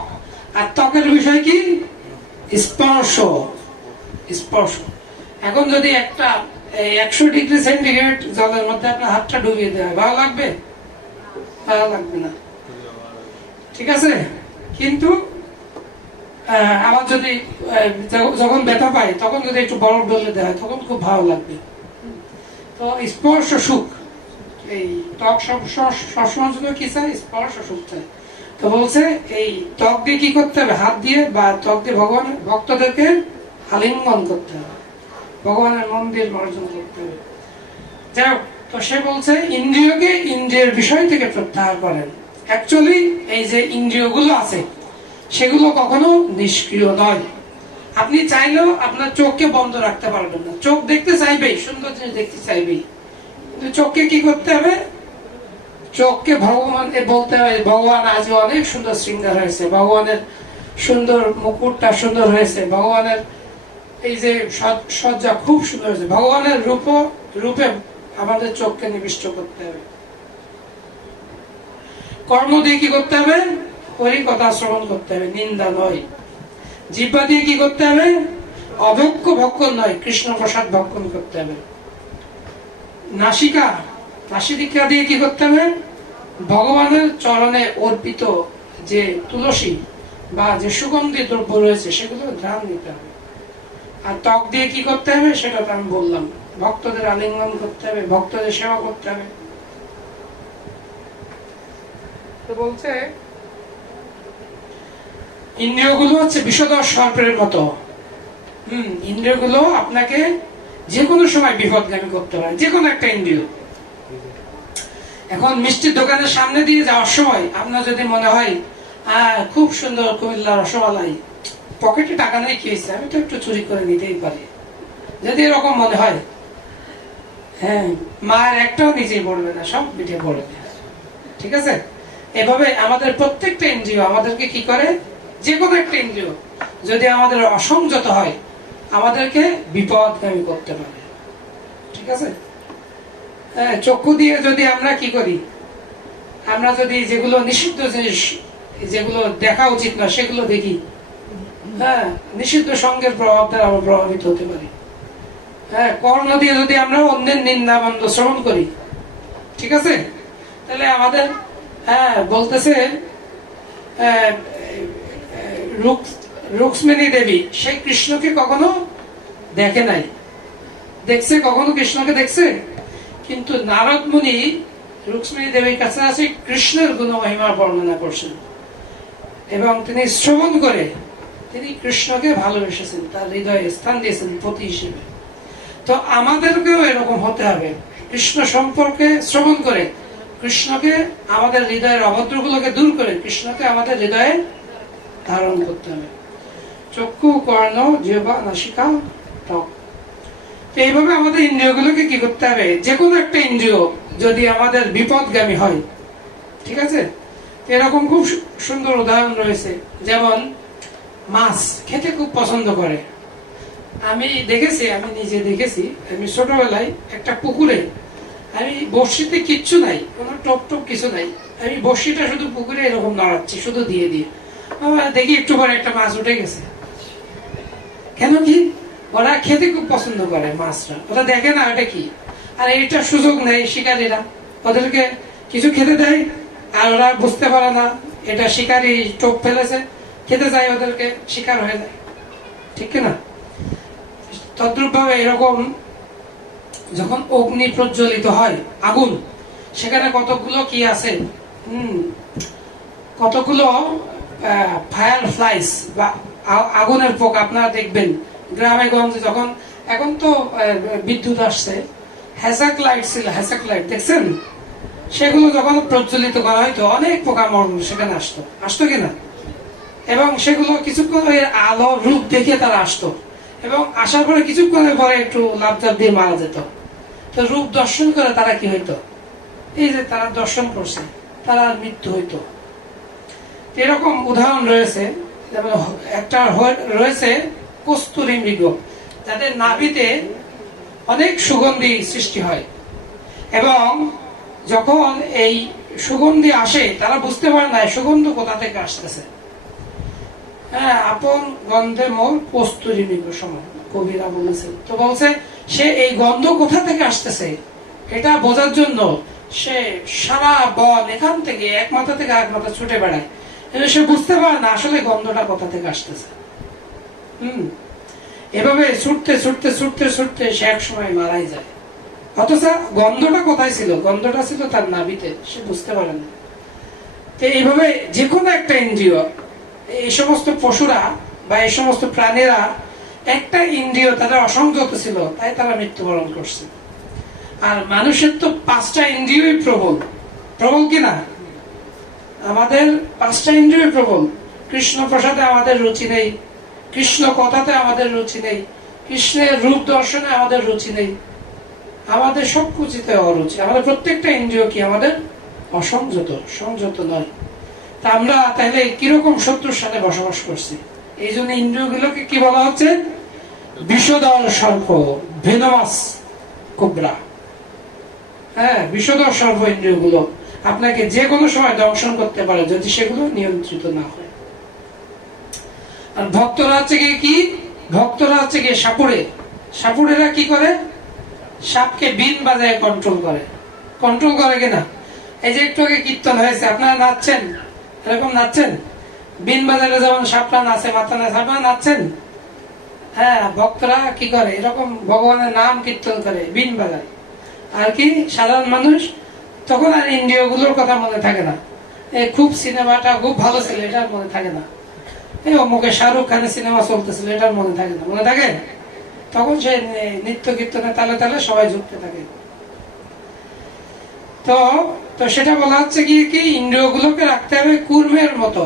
আর ত্বকের বিষয় কি? স্পর্শ, স্পর্শ। এখন যদি একটা 100 ডিগ্রি সেন্টিগ্রেড জলের মধ্যে আপনার হাতটা ডুবিয়ে দেয়, ভালো লাগবে? ভালো লাগবে না, ঠিক আছে? কিন্তু আমার যদি যখন ব্যথা পাই, তখন যদি একটু বরফ ডলে দেয়, তখন খুব ভালো লাগবে। তো স্পর্শ সুখ, এই ত্বক সবসময় জন্য কি চাই? স্পর্শ সুখ চাই। তো বলছে এই ত্বক দিয়ে কি করতে হবে? হাত দিয়ে বা ত্বক দিয়ে ভগবানের ভক্তদেরকে আলিঙ্গন করতে হবে, ভগবানের মন্দির অর্জন করতে হবে। যাই হোক, তো সে বলছে ইন্দ্রিয়কে ইন্দ্রিয়ের বিষয় থেকে প্রত্যাহার করেন। অ্যাকচুয়ালি এই যে ইন্দ্রিয়গুলো আছে, সেগুলো কখনো নিষ্ক্রিয় নয়। আপনি চাইলেও আপনার চোখকে বন্ধ রাখতে পারবেন না। চোখ দেখতে চাইবেই, সুন্দর জিনিস দেখতে চাইবেই, কিন্তু চোখকে কি করতে হবে? চোখকে ভগবানকে বলতে হবে, ভগবান আজও অনেক সুন্দর শৃঙ্গার হয়েছে, ভগবানের সুন্দর মুকুটটা সুন্দর হয়েছে, ভগবানের এই যে সজ্জা খুব সুন্দর হয়েছে। ভগবানের রূপে আমাদের চোখকে নিবিষ্ট করতে হবে। কর্ম দিয়ে কি করতে হবে? হরি কথা শ্রবণ করতে হবে, নিন্দা নয়। জিহ্বা দিয়ে কি করতে হবে? অভক্ষ ভক্ষণ নয়, কৃষ্ণ প্রসাদ ভক্ষণ করতে হবে। নাসিকা, নাসিকা দিয়ে কি করতে হবে? ভগবানের চরণে অর্পিত যে তুলসী বা যে সুগন্ধি দ্রব্য রয়েছে, সেগুলো ধ্যান নিতে হবে। আর ত্বক দিয়ে কি করতে হবে? সেটা তো আমি বললাম, ভক্তদের আলিঙ্গন করতে হবে, ভক্তদের সেবা করতে হবে। তো বলছে ইন্দ্রিয়গুলো হচ্ছে বিষধর সর্পের মতো। ইন্দ্রিয়গুলো আপনাকে যে কোনো সময় বিপদগামী করতে পারে, যে কোনো একটা ইন্দ্রিয়। এখন মিষ্টির দোকানের সামনে দিয়ে যাওয়ার সময় আপনার যদি মনে হয় খুব সুন্দর কুমিল্লা রসমালাই, পকেটে টাকা নেই, কি হয়েছে, আমি তো একটু চুরি করে নিতেই পারি, যদি এরকম মনে হয়, হ্যাঁ, মায়ের একটাও নিচেই পড়বে না, সব পিঠে পড়বে, ঠিক আছে? এভাবে আমাদের প্রত্যেকটা ইন্দ্রিয় আমাদেরকে কি করে? যে কোনো একটা ইন্দ্রিয় যদি আমাদের অসংযত হয়, আমাদেরকে বিপদগামী করতে পারে, ঠিক আছে? চক্ষু দিয়ে যদি আমরা কি করি? আমরা যদি যেগুলো নিষিদ্ধ জিনিস, যেগুলো দেখা উচিত না, সেগুলো দেখি, হ্যাঁ, নিষিদ্ধ সঙ্গের প্রভাব দ্বারা আমরা প্রভাবিত হতে পারি। হ্যাঁ, কর্ণ দিয়ে যদি আমরা অন্যের নিন্দা মন্দ শ্রবণ করি, ঠিক আছে? তাহলে আমাদের বলতেছে রুক্মিণী দেবী, সেই কৃষ্ণকে কখনো দেখে নাই, দেখছে কখনো কৃষ্ণকে দেখছে? কিন্তু নারদ মুনি রুক্মিণী দেবীর কাছে আছে কৃষ্ণের গুণ মহিমা বর্ণনা করছেন, এবং তিনি শ্রবণ করে তিনি কৃষ্ণকে ভালোবেসেছেন, তার হৃদয়ে স্থান দিয়েছেন পতি হিসেবে। তো আমাদেরকেও এরকম হতে হবে, কৃষ্ণ সম্পর্কে শ্রবণ করে কৃষ্ণকে আমাদের হৃদয়ের অভদ্রগুলোকে দূর করে কৃষ্ণকে আমাদের হৃদয়ে ধারণ করতে হবে। চক্ষু, কর্ণ, জিহ্বা, নাসিকা, ত্বক। এইভাবে আমাদের ইন্দ্রিয়গুলোকে কি করতে হবে? যে কোনো একটা ইন্দ্রিয় যদি আমাদের বিপদগামী হয়। ঠিক আছে, এরকম খুব সুন্দর উদাহরণ রয়েছে। যেমন মাছ খেতে খুব পছন্দ করে। আমি দেখেছি, আমি নিজে দেখেছি, আমি ছোটবেলায় একটা পুকুরে, আমি বড়শিতে কিচ্ছু নাই, কোনো টপ টপ কিছু নাই, আমি বড়শিটা শুধু পুকুরে এরকম নাড়াচ্ছি শুধু দিয়ে দিয়ে, দেখি একটু পরে একটা মাছ উঠে গেছে। কেন কি? ওরা খেতে খুব পছন্দ করে মাছরা, ওরা দেখে না এটা কি, আর এইটার সুযোগ নেই শিকারীরা, ওদেরকে কিছু খেতে দেয় আর ওরা বুঝতে পারে না এটা শিকারী টোপ ফেলেছে, খেতে যায়, ওদেরকে শিকার হয়ে যায়। ঠিক না? তদ্রুপ ভাবে এরকম যখন অগ্নি প্রজ্বলিত হয়, আগুন, সেখানে কতগুলো কি আছে, কতগুলো ফায়ার ফ্লাইস বা আগুনের পোকা আপনারা দেখবেন গ্রামে গঞ্জে। যখন এখন তো বিদ্যুৎ আসছে, হ্যাজাক লাইট ছিল, হ্যাজাক লাইট দেখছেন, সেগুলো যখন প্রজ্বলিত করা হয়তো অনেক পোকা সেখানে আসতো কিনা, এবং সেগুলো কিছুক্ষণ ওই আলো রূপ দেখে তারা আসতো, এবং আসার পরে কিছুক্ষণের পরে একটু লাভ দিয়ে মারা যেত। তো রূপ দর্শন করে তারা কি হইতো, এই যে তারা দর্শন করছে, তারা মৃত্যু হইতো। এরকম উদাহরণ রয়েছে। যেমন একটা রয়েছে কস্তুরী মৃগ, যাদের নাভিতে অনেক সুগন্ধি সৃষ্টি হয়, এবং যখন এই সুগন্ধি আসে তারা বুঝতে পারে না সুগন্ধ কোথা থেকে আসতেছে। হ্যাঁ, আপন গন্ধে মোর কস্তুরী মৃগ সমান, কবিরা বলেছে। তো বলছে সে এই গন্ধ কোথা থেকে আসতেছে এটা বোঝার জন্য সে সারা বন এখান থেকে এক মাথা থেকে আরেক মাথা ছুটে বেড়ায়, কিন্তু সে বুঝতে পারে না আসলে গন্ধটা কোথা থেকে আসতেছে। এভাবে ছুটতে ছুটতে ছুটতে ছুটতে সে এক সময় মারাই যায়, অথচ গন্ধটা কোথায় ছিল? গন্ধটা ছিল তার নাভিতে, সে বুঝতে পারে না। তো এইভাবে যে কোনো একটা ইন্দ্রিয়, এই সমস্ত পশুরা বা এই সমস্ত প্রাণীরা একটা ইন্দ্রিয় তাদের অসংযত ছিল, তাই তারা মৃত্যুবরণ করছে। আর মানুষের তো 5টা ইন্দ্রিয়ই প্রবল, প্রবল কিনা? আমাদের 5টা ইন্দ্রিয় প্রবল। কৃষ্ণ প্রসাদে আমাদের রুচি নেই, কৃষ্ণ কথাতে আমাদের রুচি নেই, কৃষ্ণের রূপ দর্শনে আমাদের রুচি নেই, আমাদের সবকিছুতে অরুচি। আমাদের প্রত্যেকটা ইন্দ্রিয় কি আমাদের অসংযত, সংযত নয়। তা আমরা তাহলে কিরকম শত্রুর সাথে বসবাস করছি? এই জন্য ইন্দ্রিয়গুলোকে কি বলা হচ্ছে? বিষধর সর্প, ভেনমাস কোবরা। হ্যাঁ, বিষধর সর্প ইন্দ্রিয়গুলো আপনাকে যে কোনো সময় দংশন করতে পারে যদি সেগুলো নিয়ন্ত্রিত না হয়। আর ভক্তরা হচ্ছে কি? ভক্তরা হচ্ছে গিয়ে সাপুড়ে। সাপুড়েরা কি করে? সাপকে বিন বাজায় কন্ট্রোল করে। কন্ট্রোল করে কিনা? এই যে একটু আগে কীর্তন হয়েছে, আপনারা নাচছেন, এরকম নাচছেন, বিন বাজারে যেমন সাপটা নাচে, মাথা নাচে, আপনারা নাচছেন। হ্যাঁ, ভক্তরা কি করে? এরকম ভগবানের নাম কীর্তন করে, বিন বাজায়। আর কি সাধারণ মানুষ তখন আর ইন্দ্রিয়গুলোর কথা মনে থাকে না, খুব সিনেমাটা খুব ভালো ছিল এটার মনে থাকে না, এই অমুকে শাহরুখ খানের সিনেমা চলতেছিল এটার মনে থাকে না। মনে থাকে? তখন সে নিত্য কীর্তনে তালে তালে সবাই ঝুঁকতে থাকে। তো তো সেটা বলা হচ্ছে কি ইন্দ্রিয়গুলোকে রাখতে হবে কুর্মের মতো।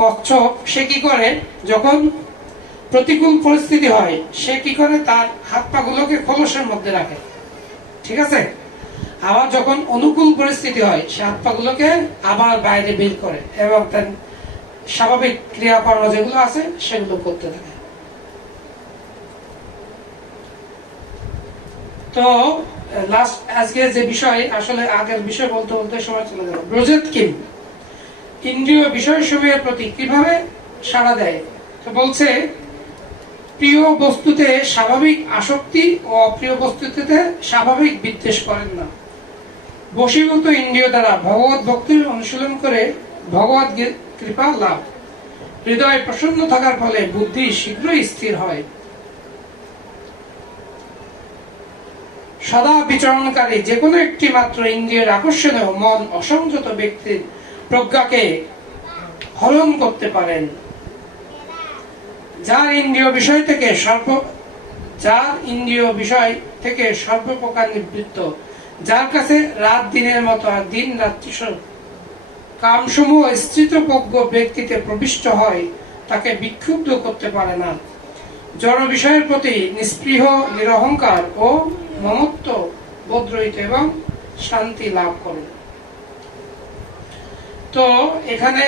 কচ্ছপ সে কি করে? যখন প্রতিকূল পরিস্থিতি হয় সে কি করে? তার হাত পা গুলোকে খোলসের মধ্যে রাখে, ঠিক আছে? আবার যখন অনুকূল পরিস্থিতি হয় সে হাত পা গুলোকে আবার বাইরে বের করে এবং তার স্বাভাবিক ক্রিয়াকর্ম যেগুলো আছে সেগুলো করতে থাকে। তো লাস্ট আজকে যে বিষয়, আসলে আগের বিষয় বলতে বলতে সময় চলে গেল। ব্রজেত কিম ইন্দ্রিয় বিষয়সমূহের প্রতি কিভাবে সাড়া দেয়? তো বলছে প্রিয় বস্তুতে স্বাভাবিক আসক্তি ও অপ্রিয় বস্তুতে স্বাভাবিক বিদ্বেষ করেন না। বশীভূত ইন্দ্রিয় দ্বারা ভগবত ভক্তির অনুশীলন করে ভগবত কৃপা লাভ। হৃদয় প্রসন্ন থাকার ফলে বুদ্ধি শীঘ্রই স্থির হয়। সদা বিচরণকারী যে কোনো একটি মাত্র ইন্দ্রিয়ের আকর্ষণেও মন অসংযত ব্যক্তির প্রজ্ঞাকে হরণ করতে পারেন। যার ইন্দ্রিয় বিষয় থেকে সর্বপ্রকার নিবৃত্ত, যার কাছে রাত দিনের মতো আর দিন রাত্রি কামসমূহ স্থিতপ্রজ্ঞ ব্যক্তিতে প্রবিষ্ট হয়, তাকে বিক্ষুব্ধ করতে পারে না। জড় বিষয়ের প্রতি নিস্পৃহ, নিরহংকার ও মমত্ব বোধরহিত এবং শান্তি লাভ করেন। তো এখানে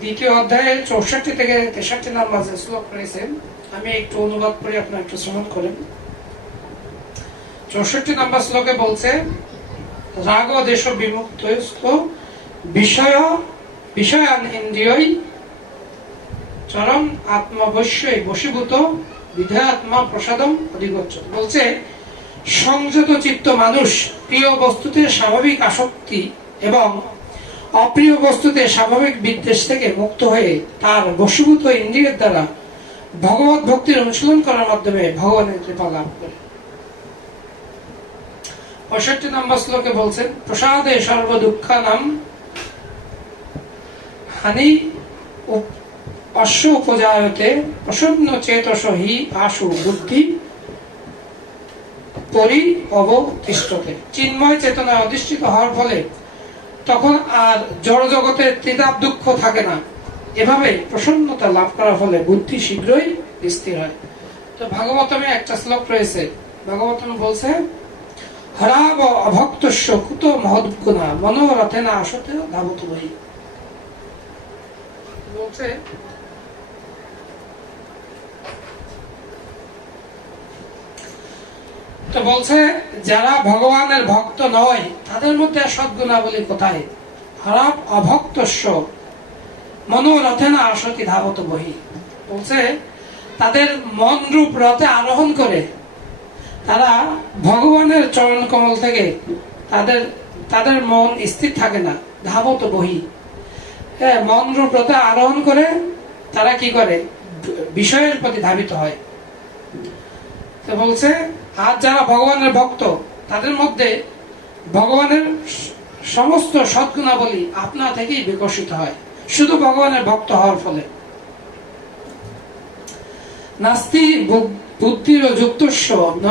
দ্বিতীয় অধ্যায়ে 64 থেকে 63 নম্বর যে শ্লোক রয়েছে, আমি একটু অনুবাদ করে আপনারা একটু শ্রবণ করেন। 64 নম্বর শ্লোকে বলছে, রাগ দেশ বিমুক্ত বিষয়ান ইন্দ্রিয়ই চরম আত্মবশ্যই বশীভূত বিধাত্মা প্রসাদম অধিগচ্ছ। বলছে সংযত চিত্ত মানুষ প্রিয় বস্তুতে স্বাভাবিক আসক্তি এবং অপ্রিয় বস্তুতে স্বাভাবিক বিদ্বেষ থেকে মুক্ত হয়ে তার বশীভূত ইন্দ্রিয়ের দ্বারা ভগবত ভক্তির অনুশীলন করার মাধ্যমে ভগবানের কৃপা লাভ করে। 65 নম্বর শ্লোকে বলছেন, প্রসাদে সর্ব দুঃখানাম হানি অশ্ব উপজায়তে প্রসন্ন চেতস হি আশু বুদ্ধি পরি অবতিষ্ঠতে। চিন্ময় চেতনায় অধিষ্ঠিত হওয়ার ফলে তখন আর জড় জগতের ত্রিতাপ দুঃখ থাকে না। এভাবে প্রসন্নতা লাভ করার ফলে বুদ্ধি শীঘ্রই স্থির হয়। তো ভাগবতমে একটা শ্লোক রয়েছে, ভাগবতম বলছে, হরাব অভক্তস্য কুত মহদ্গুণা মনোরথে না আসতে ধাবত বহি। বলছে তো বলছে যারা ভগবানের ভক্ত নয় তাদের মধ্যে সদ্গুণাবলী কোথায়? হরাব অভক্তস্য মনোরথে না আসতি ধাবত বহি। বলছে তাদের মন রূপ রথে আরোহণ করে তারা ভগবানের চরণ কমল থেকে তাদের মন স্থির থাকে না। ধাবত বহি, মন রূপ রথে আরোহণ করে তারা কি করে? বিষয়ের প্রতি ধাবিত হয়। তো বলছে আর যারা ভগবানের ভক্ত তাদের মধ্যে ভগবানের সমস্ত সদ্গুণাবলী আপনা থেকেই বিকশিত হয়, শুধু ভগবানের ভক্ত হওয়ার ফলে। নাস্তি বুদ্ধির যুক্তস্য ন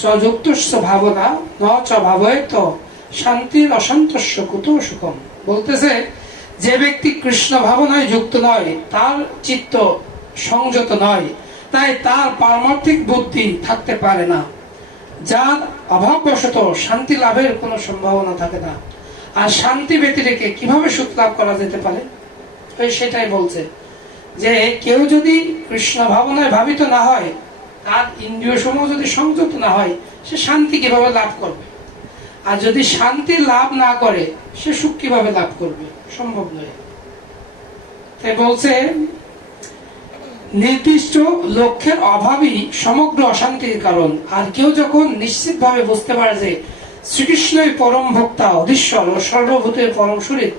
চ যুক্তস্য ভাবনা ন চ ভাবয়ত শান্তির অসন্তস্য কুত সুখম। বলতেছে যে ব্যক্তি কৃষ্ণ ভাবনায় যুক্ত নয়, তার চিত্ত সংযত নয়, তাই তার পারমার্থিক বুদ্ধি থাকতে পারে না, যার অভাববশত শান্তি লাভের কোনো সম্ভাবনা থাকে না। আর শান্তি ব্যতি রেখে কিভাবে সুখ লাভ করা যেতে পারে? সেটাই বলছে যে কেউ যদি কৃষ্ণ ভাবনায় ভাবিত না হয়, তার ইন্দ্রিয় সমূহ যদি সংযত না হয়, সে শান্তি কিভাবে লাভ করবে? আর যদি শান্তি লাভ না করে, সে সুখ কিভাবে লাভ করবে? সম্ভব নয়। তাই বলছে নির্দিষ্ট লক্ষ্যের অভাবই সমগ্র অশান্তির কারণ। আর কেউ যখন নিশ্চিতভাবে বুঝতে পারে যে শ্রীকৃষ্ণই পরম ভোক্তা, অধীশ্বর ও সর্বভূতের পরম শরীর,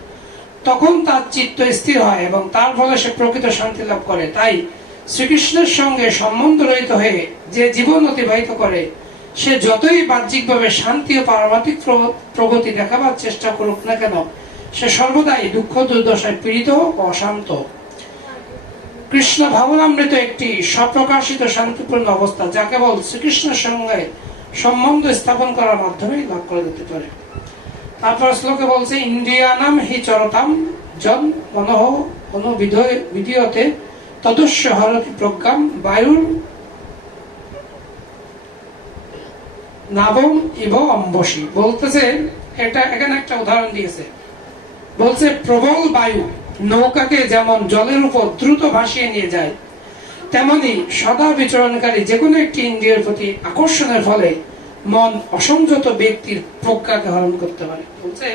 তখন তার চিত্ত স্থির হয় এবং তার ফলে সে প্রকৃত শান্তি লাভ করে। তাই শ্রীকৃষ্ণের সঙ্গে সম্বন্ধ রহিত হয়ে যে জীবন অতিবাহিত করে, সে যতই বাহ্যিকভাবে শান্তি ও পারমার্থিক প্রগতি দেখাবার চেষ্টা করুক না কেন, সে সর্বদাই দুঃখ দুর্দশায় পীড়িত ও অশান্ত। কৃষ্ণ ভাবনামৃত একটি স্বপ্রকাশিত শান্তিপূর্ণ অবস্থা, যা কেবল শ্রীকৃষ্ণের সঙ্গে সম্বন্ধ স্থাপন করার মাধ্যমেই লাভ করা যেতে পারে। তারপর শ্লোকে বলছে, ইন্দ্রিয়ানাম হি চরতাম জন মনঃ অনুবিধীয়তে তদস্য হরতি প্রজ্ঞাম বায়ুর নাবম ইব অম্বসী। বলতেছে এটা এখানে একটা উদাহরণ দিয়েছে। বলছে প্রবল বায়ু নৌকাকে যেমন জলের উপর দ্রুত ভাসিয়ে নিয়ে যায়, তেমনি সদা বিচরণকারী যে কোনো একটি ইন্দ্রিয়ের প্রতি আকর্ষণের ফলে মন অসংযত ব্যক্তির প্রজ্ঞাকে হরণ করতে পারে। বলছে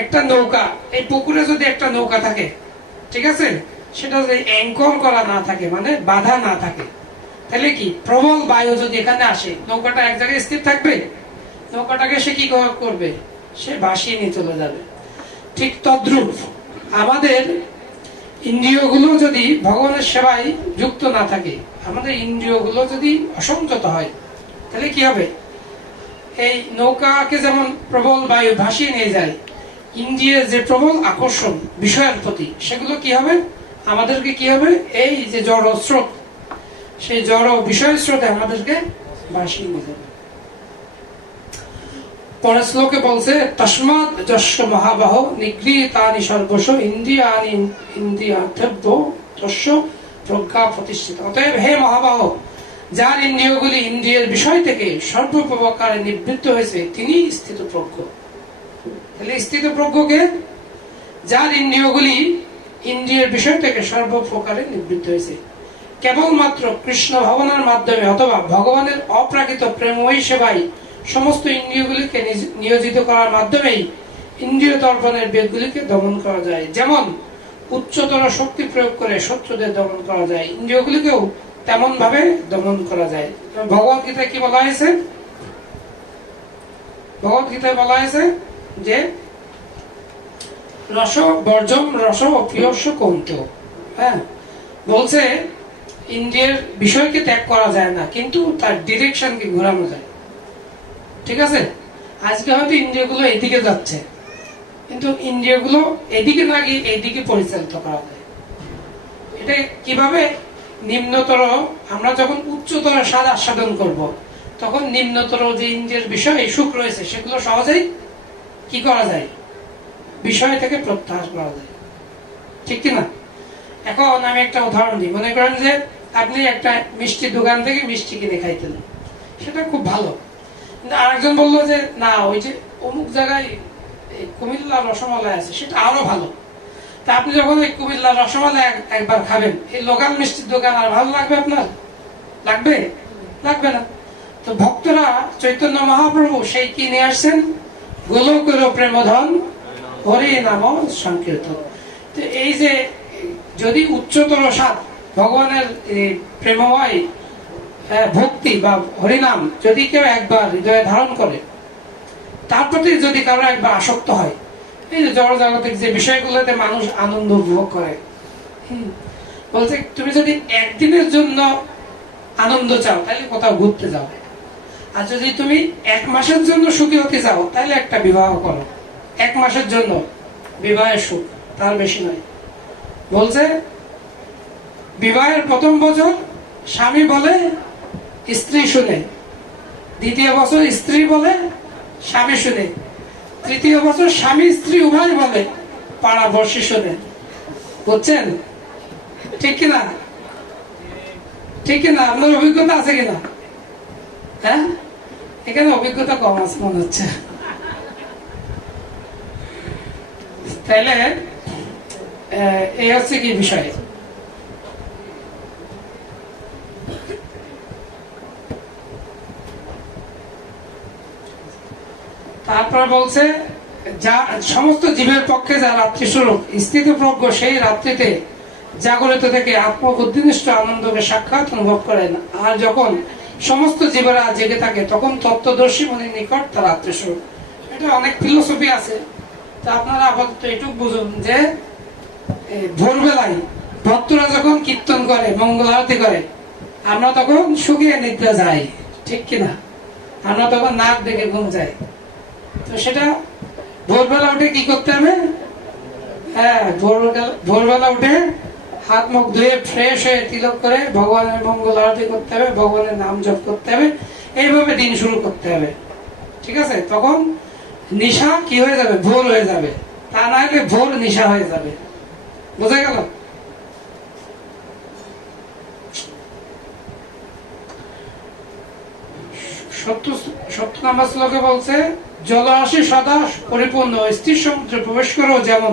একটা নৌকা, এই পুকুরে যদি একটা নৌকা থাকে, ঠিক আছে, সেটা যদি অ্যাঙ্কর করা না থাকে, মানে বাধা না থাকে, তাহলে কি প্রবল বায়ু যদি এখানে আসে, নৌকাটা এক জায়গায় স্থির থাকবে? নৌকাটাকে সে কি করবে? সে ভাসিয়ে নিয়ে চলে যাবে। ঠিক তদ্রূপ আমাদের ইন্দ্রিয়গুলো যদি ভগবানের সেবায় যুক্ত না থাকে, আমাদের ইন্দ্রিয়গুলো যদি অসংযত হয়, তাহলে কি হবে? এই নৌকাকে যেমন প্রবল বায়ু ভাসিয়ে নিয়ে যায়, ইন্দ্রিয়ের যে প্রবল আকর্ষণ বিষয়ের প্রতি, সেগুলো কি হবে? আমাদেরকে কি হবে? এই যে জড় স্রোত, সেই জড় বিষয় স্রোতে আমাদেরকে ভাসিয়ে নিয়ে যাবে। পরের শ্লোকে বলছে, তস্মাৎ যস্য মহাবাহ নিগৃহীতানি সর্বস্ব ইন্দ্রিয়ানি ইন্দ্রিয়ার্থেভ্য তস্য প্রজ্ঞা প্রতিষ্ঠিত। অতএব হে মহাবাহ, যার ইন্দ্রিয়গুলি ইন্দ্রিয়ের বিষয় থেকে সর্বপ্রকারে নিবৃত্ত হয়েছে তিনি স্থিতপ্রজ্ঞ। তাহলে স্থিতপ্রজ্ঞকে যার ইন্দ্রিয়গুলি ইন্দ্রিয়ের বিষয় থেকে সর্বপ্রকারে নিবৃত্ত হয়েছে, কেবলমাত্র কৃষ্ণ ভাবনার মাধ্যমে অথবা ভগবানের অপ্রাকৃত প্রেমময়ী সেবায় সমস্ত ইন্দ্রিয়গুলিকে নিয়োজিত করার মাধ্যমেই ইন্দ্রিয় দর্পণের বেগগুলিকে দমন করা যায়। যেমন উচ্চতর শক্তি প্রয়োগ করে শত্রুদের দমন করা যায়, ইন্দ্রিয়গুলিকেও তেমন ভাবে দমন করা যায়। ভগবত গীতায় কি বলা হয়েছে? ভগবত গীতায় বলা হয়েছে যে রস বর্জম রস অপ্রিয়স্য কৌন্তেয়। হ্যাঁ, বলছে ইন্দ্রিয়ের বিষয়কে ত্যাগ করা যায় না, কিন্তু তার ডিরেকশনকে ঘোরানো যায়। ঠিক আছে, আজকে হয়তো ইন্দ্রিয়গুলো এদিকে যাচ্ছে, কিন্তু ইন্দ্রিয়গুলো এদিকে না গিয়ে এইদিকে পরিচালিত করা যায়। এটা কিভাবে? নিম্নতর, আমরা যখন উচ্চতর স্বাদ আস্বাদন করব, তখন নিম্নতর যে ইন্দ্রিয়ের বিষয় সুখ রয়েছে সেগুলো সহজেই কি করা যায়? বিষয় থেকে প্রত্যাহার করা যায়। ঠিক কিনা? এখন আমি একটা উদাহরণ দিই। মনে করেন যে আপনি একটা মিষ্টি দোকান থেকে মিষ্টি কিনে খাইতেন, সেটা খুব ভালো, কিন্তু আরেকজন বললো যে না, ওই যে অমুক জায়গায় কুমিল্লা রসমালাই আছে, সেটা আরো ভালো। তা আপনি যখন ওই কুমিল্লা রসমালাই একবার খাবেন, এই লোকাল মিষ্টির দোকান আর ভালো লাগবে আপনার? লাগবে? লাগবে না। তো ভক্তরা চৈতন্য মহাপ্রভু সেই কি নিয়ে আসছেন? গোলকের প্রেমধন হরি নাম সংকীর্তন। তো এই যে যদি উচ্চতর স্বাদ ভগবানের প্রেমময় ভক্তি বা হরিনাম যদি কেউ একবার হৃদয়ে ধারণ করে, তার প্রতি যদি কারো একবার আসক্ত হয়, এই যে জড়জাগতিক যে বিষয়গুলোতে মানুষ আনন্দ উপভোগ করে, বলছে তুমি যদি একদিনের জন্য আনন্দ চাও তাহলে কোথাও ঘুরতে যাও, আর যদি তুমি 1 মাসের জন্য সুখী হতে চাও তাহলে একটা বিবাহ করো। 1 মাসের জন্য বিবাহের সুখ, তার বেশি নয়। বলছে বিবাহের প্রথম বছর স্বামী বলে স্ত্রী শুনে, দ্বিতীয় বছর স্ত্রী বলে স্বামী শুনে, তৃতীয় বছর স্বামী স্ত্রী উভয় বলে পাড়াপড়শি শুনে। বুঝছেন? ঠিক কিনা? ঠিক কিনা? আপনার অভিজ্ঞতা আছে কিনা? হ্যাঁ, এখানে অভিজ্ঞতা কম আছে মনে হচ্ছে। তাইলে এই হচ্ছে কি বিষয়। তারপর বলছে যা সমস্ত জীবের পক্ষে যা রাত্রি স্বরূপ স্থিতপ্রজ্ঞ, সেই রাত্রিতে জাগরিত থেকে আত্মবুদ্ধিনিষ্ঠ আনন্দকে সাক্ষাৎ অনুভব করেন। আর যখন সমস্ত জীবেরা জেগে থাকে তখন তত্ত্বদর্শী মনির নিকট তার রাত্রি স্বরূপ। এটা অনেক ফিলোসফি আছে, তা আপনারা আপাতত এটুকু বুঝুন যে ভোরবেলায় ভক্তরা যখন কীর্তন করে, মঙ্গল আরতি করে, আমরা তখন শুকিয়ে নিদ্রা যাই। ঠিক কিনা? আমরা তখন নাক ডেকে ঘুম যাই। তো সেটা ভোরবেলা উঠে কি করতে হবে? হ্যাঁ, ভোরবেলা উঠে হাত মুখ ধুয়ে ফ্রেশ হয়ে তিলক করে ভগবানের মঙ্গল আরতি করতে হবে, ভগবানের নাম জপ করতে হবে, এইভাবে দিন শুরু করতে হবে। ঠিক আছে? তখন নিশা কি হয়ে যাবে? ভোর হয়ে যাবে। তা না হলে ভোর নিশা হয়ে যাবে। বোঝা গেল? সত্য নাম্বার শ্লোকে বলছে জলরাশি সদা পরিপূর্ণ স্থির সমুদ্রে প্রবেশ করেও যেমন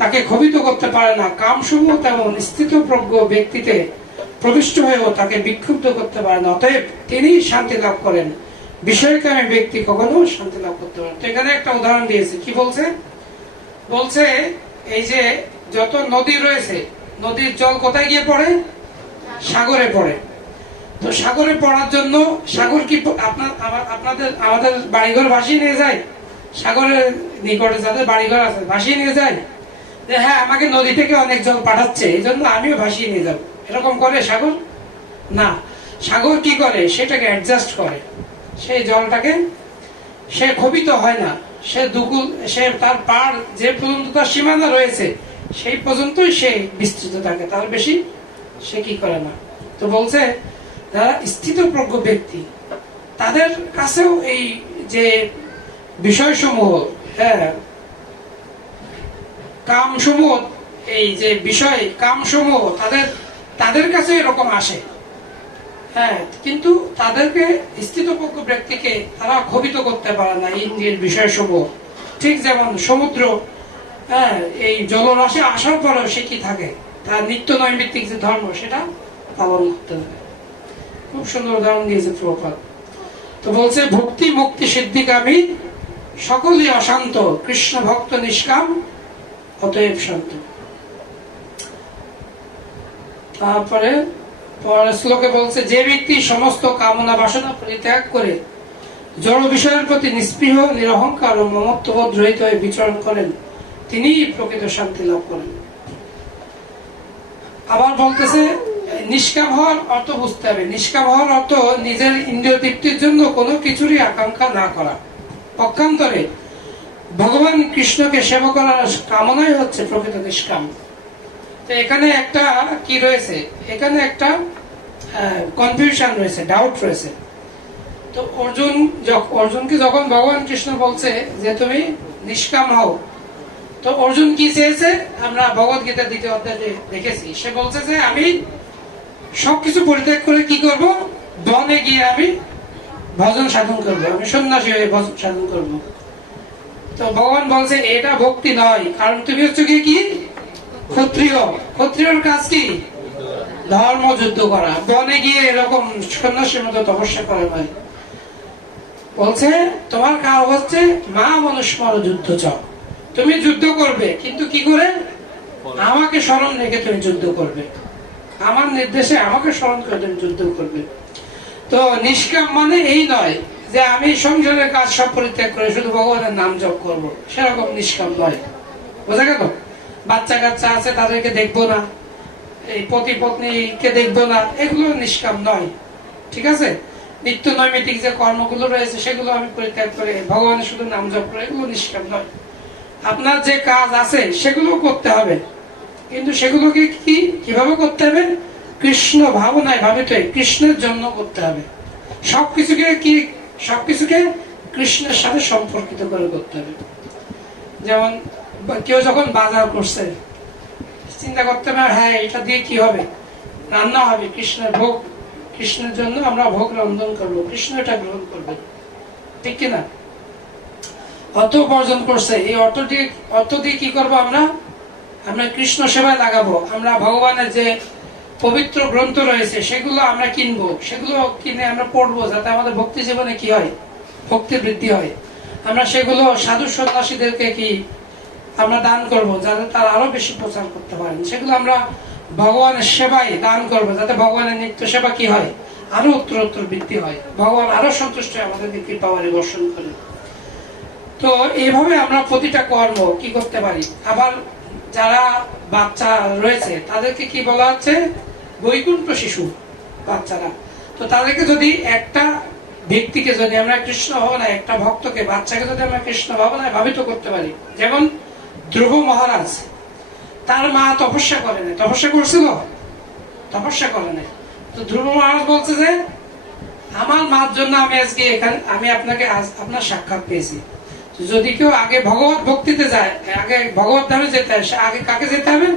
তাকে ক্ষোভিত করতে পারে না, কামসমূহ তেমন স্থিতপ্রজ্ঞ ব্যক্তিতে প্রবিষ্ট হয়েও তাকে বিক্ষুব্ধ করতে পারে না। অতএব তিনি শান্তি লাভ করেন, বিষয়কামী ব্যক্তি কখনো শান্তি লাভ করতে পারে। তো এখানে একটা উদাহরণ দিয়েছে। কি বলছে? বলছে এই যে যত নদী রয়েছে, নদীর জল কোথায় গিয়ে পড়ে? সাগরে পড়ে। তো সাগরে পড়ার জন্য সাগর কি আমাদের বাড়িঘর ভাসিয়ে নিয়ে যায়? সাগরের নিকটে যাদের বাড়িঘর আছে ভাসিয়ে নিয়ে যায় যে হ্যাঁ আমাকে নদী থেকে অনেক জল পাঠাচ্ছে, এই জন্য আমিও ভাসিয়ে নিয়ে যাবো, এরকম করে সাগর? না, সাগর কি করে? সেটাকে অ্যাডজাস্ট করে। সেই জলটাকে সে ক্ষোভিত হয় না, সে তার পার যে পর্যন্ত তার সীমানা রয়েছে সেই পর্যন্তই সে বিস্তৃত থাকে, তার বেশি সে কি করে না। তো বলছে যারা স্থিতপ্রজ্ঞ ব্যক্তি তাদের কাছেও এই যে বিষয়সমূহ, হ্যাঁ কামসমূহ, এই যে বিষয় কামসমূহ তাদের কাছে এরকম আসে। হ্যাঁ, কিন্তু তাদেরকে স্থিতপজ্ঞ ব্যক্তিকে তারা ক্ষোভিত করতে পারে না ইন্দ্রিয়ের বিষয়সমূহ। ঠিক যেমন সমুদ্র, হ্যাঁ, এই জলরাশি আসার পরেও সে কি থাকে, তার নিত্য নৈমিত্তিক যে ধর্ম সেটা পালন করতে হবে। খুব সুন্দর উদাহরণ দিয়েছে প্রভুপাদ। তো বলছে ভক্তি মুক্তি সিদ্ধিকামী সকলই অশান্ত, কৃষ্ণ ভক্ত নিষ্কাম অতএব শান্ত। তারপরে পরের শ্লোকে বলছে যে ব্যক্তি সমস্ত কামনা বাসনা পরিত্যাগ করে জড় বিষয়ের প্রতি নিস্পৃহ নিরহংকার ও মমত্ববোধ রহিত হয়ে বিচরণ করেন তিনিই প্রকৃত শান্তি লাভ করেন। আবার বলতেছে নিষ্কাম হওয়ার অর্থ বুঝতে হবে। নিষ্কাম হওয়ার অর্থ নিজের ইন্দ্রিয় তৃপ্তির জন্য কোনো কিছুরই আকাঙ্ক্ষা না করা। পক্ষান্তরে ভগবান কৃষ্ণকে সেবা করার কামনাই হচ্ছে প্রকৃত নিষ্কাম। তো এখানে একটা কি রয়েছে, এখানে একটা কনফিউশন রয়েছে, ডাউট রয়েছে। তো অর্জুনকে যখন ভগবান কৃষ্ণ বলছে যে তুমি নিষ্কাম হও, তো অর্জুন কি চেয়েছে আমরা ভগবত গীতা 2য় অধ্যায়ে দেখেছি। সে বলছে যে আমি সবকিছু পরিত্যাগ করে কি করব, বনে গিয়ে আমি ভজন সাধন করবো, আমি সন্ন্যাসী হয়ে ভজন সাধন করবো। তো ভগবান বলছে এটা ভক্তি নয়, কারণ তুমি হচ্ছে কি ক্ষত্রিয়, ক্ষত্রিয়র কাজ কি ধর্ম যুদ্ধ করা, বনে গিয়ে এরকম সন্ন্যাসীর মতো তপস্যা করা নয়। বলছে তোমার কাজ হচ্ছে মা মনুষ্মর যুদ্ধ চাও, তুমি যুদ্ধ করবে কিন্তু কি করে, আমাকে স্মরণ রেখে তুমি যুদ্ধ করবে, আমার নির্দেশে আমাকে স্মরণ করে তুমি যুদ্ধ করবে। তো নিষ্কাম মানে এই নয় যে আমি সংসারের কাজ সব পরিত্যাগ করে শুধু ভগবানের নাম জপ করবো, সেরকম নিষ্কাম নয়। বোঝা গেল? বাচ্চা কাচ্চা আছে তাদেরকে দেখবো না, এই পতি পত্নীকে দেখবো না, এগুলো নিষ্কাম নয়। ঠিক আছে? নিত্য নৈমিত্তিক যে কর্মগুলো রয়েছে সেগুলো আমি পরিত্যাগ করে ভগবানের শুধু নাম জপ করে, এগুলো নিষ্কাম নয়। আপনার যে কাজ আছে সেগুলো করতে হবে, কিন্তু সেগুলোকে কিভাবে করতে হবে, কৃষ্ণ ভাবনায় ভাবিত কৃষ্ণের জন্য করতে হবে। সবকিছুকে কৃষ্ণের সাথে সম্পর্কিত করে করতে হবে। যেমন কেউ যখন বাজার করছে চিন্তা করতে হবে হ্যাঁ এটা দিয়ে কি হবে, রান্না হবে, কৃষ্ণের ভোগ, কৃষ্ণের জন্য আমরা ভোগ রন্ধন করবো, কৃষ্ণ এটা গ্রহণ করবে, ঠিক কিনা? অর্থ উপার্জন করছে, এই অর্থ দিয়ে কি করবো আমরা কৃষ্ণ সেবায় লাগাবো। আমরা ভগবানের যে পবিত্র গ্রন্থ রয়েছে সেগুলো আমরা কিনবো, সেগুলো কিনে আমরা পড়বো, যাতে আমাদের ভক্তি জীবনে কি হয়, ভক্তি বৃদ্ধি হয়। আমরা সেগুলো সাধু সন্ন্যাসীদেরকে আমরা দান করব, যাতে তারা আরো বেশি প্রচার করতে পারেন। সেগুলো আমরা ভগবানের সেবায় দান করব, যাতে ভগবানের নিত্য সেবা কি হয়, আরো উত্তরোত্তর বৃদ্ধি হয়, ভগবান আরো সন্তুষ্ট হয়, আমাদেরকে কৃপা বর্ষণ করে। তো এইভাবে আমরা প্রতিটা কর্ম কি করতে পারি। আবার যারা বাচ্চা রয়েছে তাদেরকে কি বলা হচ্ছে, বৈকুণ্ঠ শিশু বাচ্চারা। তো তাদেরকে যদি একটা ব্যক্তিকে যদি আমরা কৃষ্ণ ভাবনায়, একটা ভক্তকে, বাচ্চাকে যদি আমরা কৃষ্ণ ভাবনায় ভাবিত করতে পারি, যেমন ধ্রুব মহারাজ, তার মা তপস্যা করে নাই, তপস্যা করছিল, তপস্যা করে নাই। তো ধ্রুব মহারাজ বলছে যে আমার মার জন্য আমি আজকে এখানে, আমি আপনাকে আপনার সাক্ষাৎ পেয়েছি। যদি কেউ আগে ভগবত ভক্তিতে যায়, আগে ভগবত ধামে যেতে হয়, আগে কাকে যেতে হবে,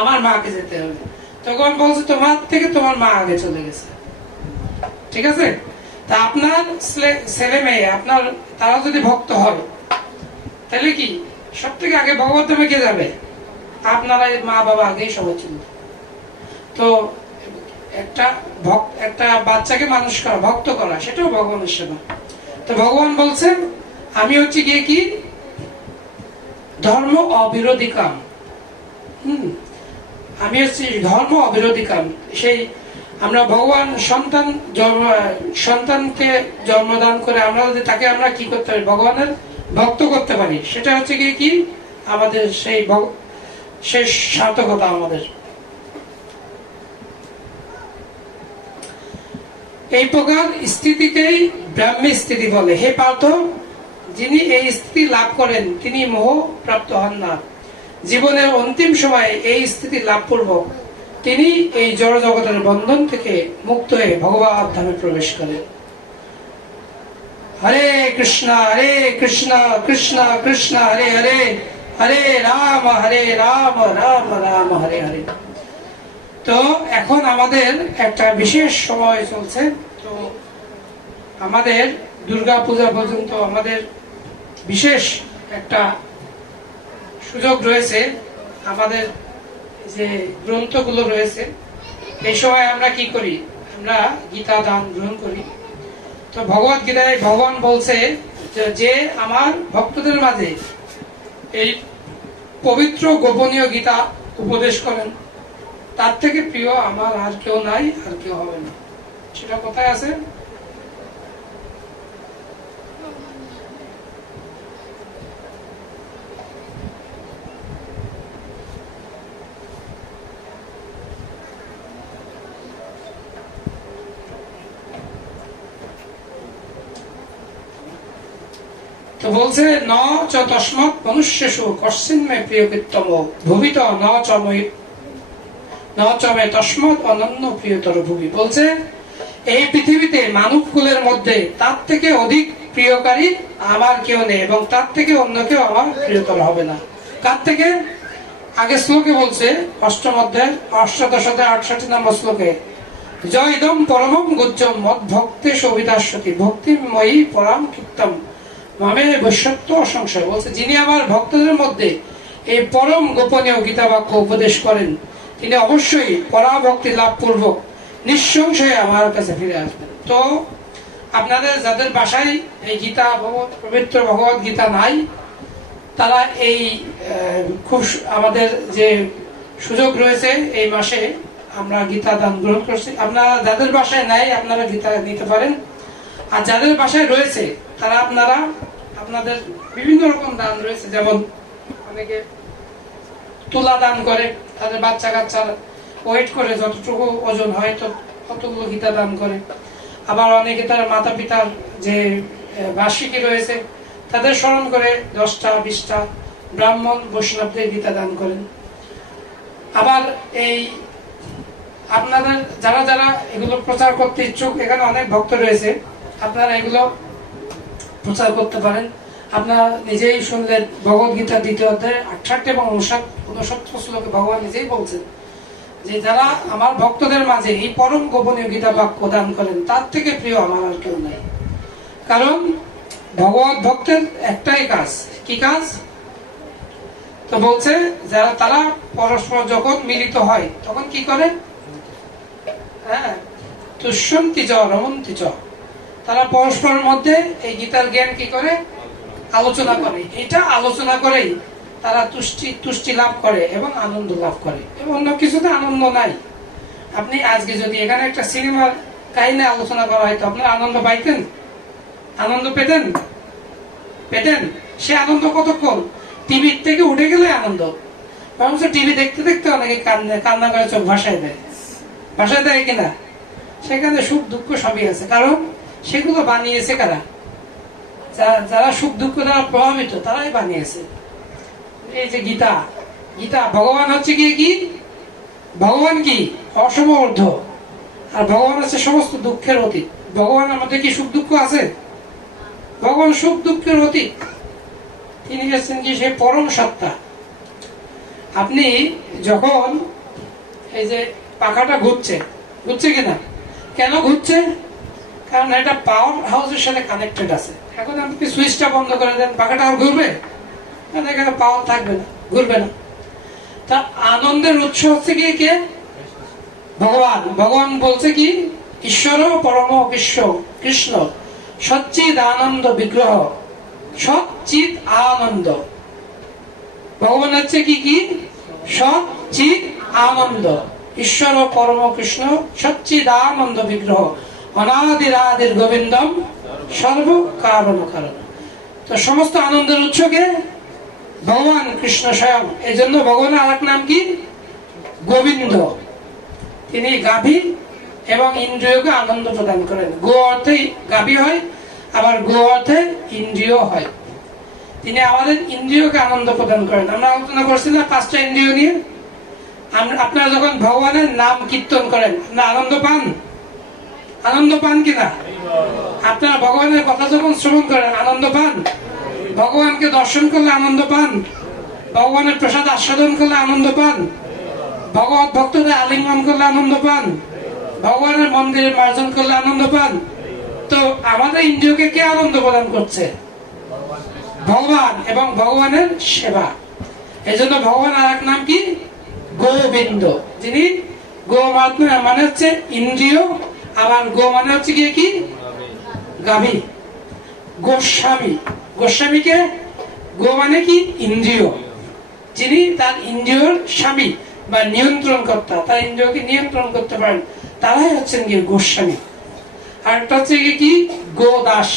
আমার মাকে যেতে হবে। তখন বলছে তোমার থেকে তোমার মা আগে চলে গেছে। ঠিক আছে? তা আপনার ছেলে মেয়ে আপনার তারা যদি ভক্ত হয়, তাহলে কি সব থেকে আগে ভগবত ধামে কে যাবে, আপনারা মা বাবা আগেই সবাই চলবে। তো একটা বাচ্চাকে মানুষ করা, ভক্ত করা, সেটাও ভগবানের সেবা। তো ভগবান বলছেন আমি হচ্ছে গিয়ে কি ধর্ম অবিরোধী কাম, আমি হচ্ছে ধর্ম অবিরোধী কাম। সেই আমরা ভগবান সন্তানকে জন্মদান করে আমরা যদি তাকে আমরা কি করতে পারি, ভগবানের ভক্ত করতে পারি, সেটা হচ্ছে গিয়ে কি আমাদের সেই সার্থকতা। আমাদের এই প্রকার স্থিতিকেই ব্রাহ্মী স্থিতি বলে। হে পার্থ, যিনি এই স্থিতি লাভ করেন তিনি মোহ প্রাপ্ত হন না। জীবনের অন্তিম সময়ে এই স্থিতি লাভ পূর্বক তিনি এই জড় জগতের বন্ধন থেকে মুক্ত হয়ে ভগবত ধামে প্রবেশ করেন। হরে কৃষ্ণ কৃষ্ণ কৃষ্ণ হরে হরে, হরে রাম রাম রাম হরে হরে। তো তো এখন আমাদের একটা বিশেষ সময় চলছে। তো আমাদের দুর্গা পূজা পর্যন্ত আমাদের বিশেষ একটা সুযোগ রয়েছে। আমাদের যে গ্রন্থগুলো রয়েছে, এই সময় আমরা কি করি? আমরা গীতা দান গ্রহণ করি। তো ভগবত গীতায় ভগবান বলছে যে আমার ভক্তদের মাঝে এই পবিত্র গোপনীয় গীতা উপদেশ করেন, তার থেকে প্রিয় আমার আর কেউ নাই, আর কেউ হবে না। সেটা কোথায় আছে? তো বলছে ন চ তস্মৎ মনুষ্যেষু কশ্চিন্মে প্রিয়কৃত্তম ভুবিত ন চমে তস্মৎ অনন্য প্রিয়তর ভুবি। বলছে এই পৃথিবীতে মানব কুলের মধ্যে তার থেকে অধিক প্রিয়কারী আমার কেউ নেই, এবং তার থেকে অন্য কেউ আমার প্রিয়তর হবে না। কার থেকে? আগে শ্লোকে বলছে অষ্টম অধ্যায়ের অষ্টাদশ অধ্যায় 68 নম্বর শ্লোকে, জয় ইদম পরমম গুজ্জম মদ ভক্তে সবিতাশ্বতী ভক্তিময়ী পরাম কীর্তম মামে বৈশ্যত্ব অসংশয়। বলছে যিনি আমার ভক্তদের মধ্যে এই পরম গোপনীয় গীতা বাক্য উপদেশ করেন, তিনি অবশ্যই পরাভক্তি লাভ পূর্বক নিঃসংশয়ে আমার কাছে ফিরে আসবেন। তো আপনাদের যাদের বাসায় এই গীতা পবিত্র ভগবত গীতা নাই, তারা এই খুব আমাদের যে সুযোগ রয়েছে এই মাসে আমরা গীতা দান গ্রহণ করছি। আপনারা যাদের বাসায় নাই আপনারা গীতা নিতে পারেন, আর যাদের বাসায় রয়েছে তারা আপনাদের বিভিন্ন রকম দান রয়েছে। যেমন অনেকে তুলা দান করে, তাদের বাচ্চা কাচ্চা ওয়েট করে যতটুকু ওজন হয় তো কতগুলো গীতা দান করে। আবার অনেকে তার মাতা পিতার যে বার্ষিকী রয়েছে তাদের স্মরণ করে 10টা 20টা ব্রাহ্মণ বৈষ্ণবদের গীতা দান করেন। আবার এই আপনাদের যারা যারা এগুলো প্রচার করতে ইচ্ছুক, এখানে অনেক ভক্ত রয়েছে, আপনারা এগুলো প্রচার করতে পারেন। আপনারা নিজেই শুনলেন ভগবত গীতা 2য় অধ্যায় 68 এবং 69 শ্লোকে ভগবান নিজেই বলছেন যে যারা আমার ভক্তদের মাঝে এই পরম গোপনীয় গীতা বাক্য দান করেন, তার থেকে প্রিয় আমার আর কেউ নাই। কারণ ভগবত ভক্তের একটাই কাজ, কি কাজ? তো বলছে যারা তারা পরস্পর যখন মিলিত হয় তখন কি করে? হ্যাঁ, তুষ্যন্তি চ রমন্তি চ, তারা পরস্পরের মধ্যে এই গীতার জ্ঞান কি করে? আলোচনা করে। এটা আলোচনা করেই তারা তুষ্টি লাভ করে এবং আনন্দ লাভ করে, এবং অন্য কিছুতে আনন্দ নাই। আপনি আজকে যদি এখানে একটা সিনেমার কাহিনী আলোচনা করা হয় তো আপনারা আনন্দ পাইতেন? আনন্দ পেতেন? সে আনন্দ কতক্ষণ? টিভির থেকে উঠে গেলে আনন্দ। বরঞ্চ টিভি দেখতে দেখতে অনেকে কান্না করে চোখ ভাসায় দেয় কিনা? সেখানে সুখ দুঃখ সবই আছে। কারণ সেগুলো বানিয়েছে কারা? যারা সুখ দুঃখ দ্বারা প্রভাবিত তারাই বানিয়েছে। এই যে গীতা ভগবান হচ্ছে কি? ভগবান কি? অসম ঊর্ধ্ব, আর ভগবান হচ্ছে সমস্ত দুঃখের অতীত। ভগবানের মধ্যে কি সুখ দুঃখ আছে? ভগবান সুখ দুঃখের অতীত। তিনি হচ্ছেন কি? সে পরম সত্তা। আপনি যখন এই যে পাখাটা ঘুরছে কিনা? কেন ঘুরছে? কারণ এটা পাওয়ার হাউসের সাথে কানেক্টেড আছে। এখন আপনি সুইচটা বন্ধ করে দেন, পাখাটা আর ঘুরবে? এখানে পাওয়ার থাকবে না, ঘুরবে না। তা আনন্দের উৎস হচ্ছে কি? কে? ভগবান বলছে কি? ঈশ্বর পরম কৃষ্ণ সচ্চিদ আনন্দ বিগ্রহ, সচ্চিদ আনন্দ। ভগবান হচ্ছে কি? সচ্চিদ আনন্দ। ঈশ্বর পরম কৃষ্ণ সচ্চিদ আনন্দ বিগ্রহ, অনাদিরাদির গোবিন্দম সর্ব কারণ। তো সমস্ত আনন্দের উৎসকে ভগবান কৃষ্ণ স্বয়ং। এই জন্য ভগবানের আরেক নাম কি? গোবিন্দ। তিনি গাভী এবং ইন্দ্রিয়কে আনন্দ প্রদান করেন। গো অর্থে গাভী হয়, আবার গো অর্থে ইন্দ্রিয় হয়। তিনি আমাদের ইন্দ্রিয়কে আনন্দ প্রদান করেন। আমরা আলোচনা করছি না 5টা ইন্দ্রিয় নিয়ে? আপনারা যখন ভগবানের নাম কীর্তন করেন আপনারা আনন্দ পান কিনা? আপনারা ভগবানের কথা যখন শ্রবণ করেন আনন্দ পান? ভগবানকে দর্শন করলে আনন্দ পান? ভগবানের প্রসাদ আস্বাদন করলে আনন্দ পান? ভগবত ভক্তরা আলিঙ্গন করলে আনন্দ পান, ভগবানের মন্দিরে মার্জন করলে আনন্দ পান। তো আমাদের ইন্দ্রিয়কে কে আনন্দ প্রদান করছে? ভগবান এবং ভগবানের সেবা। এই জন্য ভগবান আর এক নাম কি? গোবিন্দ। যিনি গো মানে হচ্ছে ইন্দ্রিয়, আবার গো মানে হচ্ছে গিয়ে কি? গাভী। গোস্বামী, গোস্বামীকে গো মানে কি? ইন্দ্রিয়। যিনি তার ইন্দ্রিয়র স্বামী বা নিয়ন্ত্রণ কর্তা, তার ইন্দ্রিয়কে নিয়ন্ত্রণ করতে পারেন, তারাই হচ্ছেন গিয়ে গোস্বামী। আর একটা হচ্ছে কি? গোদাস,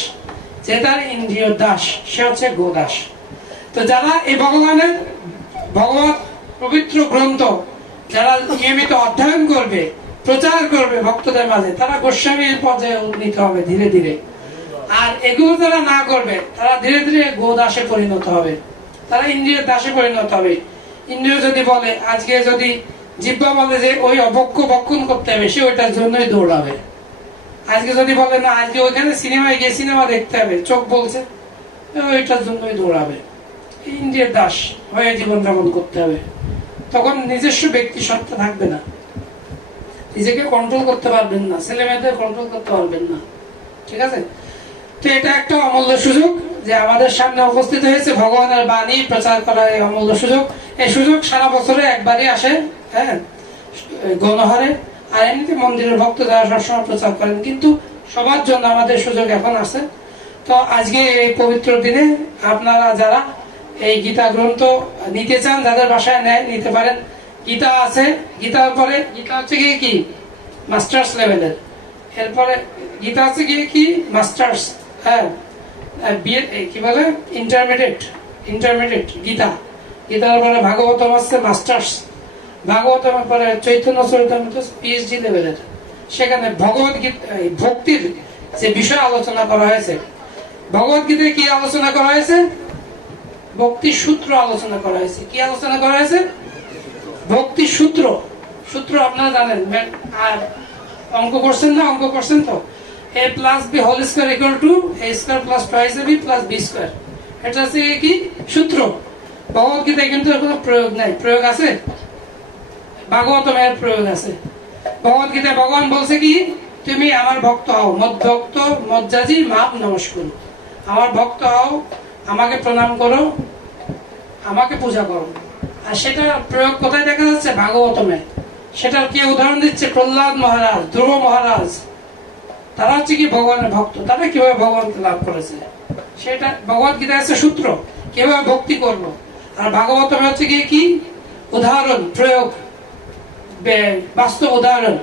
যে তার ইন্দ্রিয় দাস, সে হচ্ছে গোদাস। তো যারা এই ভগবানের ভগবত পবিত্র গ্রন্থ যারা নিয়মিত অধ্যয়ন করবে, প্রচার করবে ভক্তদের মাঝে, তারা গোস্বামীর পদে উন্নীত হবে ধীরে ধীরে। আর এগুলো যারা না করবে, তারা ধীরে ধীরে গোদাসে পরিণত হবে, তারা ইন্দ্রিয়ের দাসে পরিণত হবে। ইন্দ্রিয় যদি বলে, আজকে যদি জিহ্বা বলে যে ওই অবক্ষ বক্ষণ করতে হবে, সে ওইটার জন্যই দৌড়াবে। আজকে যদি বলে না, আজকে ওইখানে সিনেমায় গিয়ে সিনেমা দেখতে হবে, চোখ বলছে, ওইটার জন্যই দৌড়াবে। ইন্দ্রিয়ের দাস হয়ে জীবনযাপন করতে হবে। তখন নিজস্ব ব্যক্তি সত্তা থাকবে না, নিজেকে কন্ট্রোল করতে পারবেন না, ছেলে মেয়েদের কন্ট্রোল করতে পারবেন না। ঠিক আছে? তো এটা একটা অমূল্য সুযোগ যে আমাদের সামনে উপস্থিত হয়েছে, ভগবানের বাণী প্রচার করার এই অমূল্য সুযোগ। এই সুযোগ সারা বছরে একবারই আসে, হ্যাঁ, গণহারে। আর এমনিতে মন্দিরের ভক্ত যারা সবসময় প্রচার করেন, কিন্তু সবার জন্য আমাদের সুযোগ এখন আছে। তো আজকে এই পবিত্র দিনে আপনারা যারা এই গীতা গ্রন্থ নিতে চান, যাদের বাসায় নেয় নিতে পারেন। গীতা আছে, গীতার পরে গীতা হচ্ছে গিয়ে কি? মাস্টার্স লেভেলের। এরপরে গীতা হচ্ছে গিয়ে কি? মাস্টার্স, হ্যাঁ, কি বলে? ইন্টারমিডিয়েট গীতা। গীতার পরে ভাগবতম হচ্ছে মাস্টার্স, ভাগবতমের পরে চৈতন্য চরিতামৃত পিএইচডি লেভেলের। সেখানে ভগবত গীতা ভক্তির যে বিষয় আলোচনা করা হয়েছে, ভগবত গীতায় কি আলোচনা করা হয়েছে? ভক্তির সূত্র আলোচনা করা হয়েছে। কি আলোচনা করা হয়েছে? ভক্তির সূত্র। সূত্র আপনারা জানেন, আর অঙ্ক করছেন না? অঙ্ক করছেন তো? a plus b whole square equal to a square plus twice ab plus b square। এটা হচ্ছে কি? সূত্র। ভগবত গীতায় কিন্তু কোনো প্রয়োগ নাই। প্রয়োগ আছে? ভাগবতমের প্রয়োগ আছে। ভগবত গীতায় ভগবান বলছে কি? তুমি আমার ভক্ত হও, মদ ভক্ত মজ্জাজি মাপ নমস্কার। আমার ভক্ত হও, আমাকে প্রণাম করো, আমাকে পূজা করো। আর সেটা প্রয়োগ কোথায় দেখা যাচ্ছে? ভাগবতমে। সেটার কি উদাহরণ দিচ্ছে? প্রহ্লাদ মহারাজ, ধ্রুব মহারাজ, তারা হচ্ছে কি ভগবানের ভক্ত। তারা কিভাবে ভগবানকে লাভ করেছে, সেটা ভগবত গীতা আছে সূত্র, কিভাবে ভক্তি করবো। আর ভাগবতমে হচ্ছে কি? উদাহরণ, প্রয়োগ, বাস্তব উদাহরণ।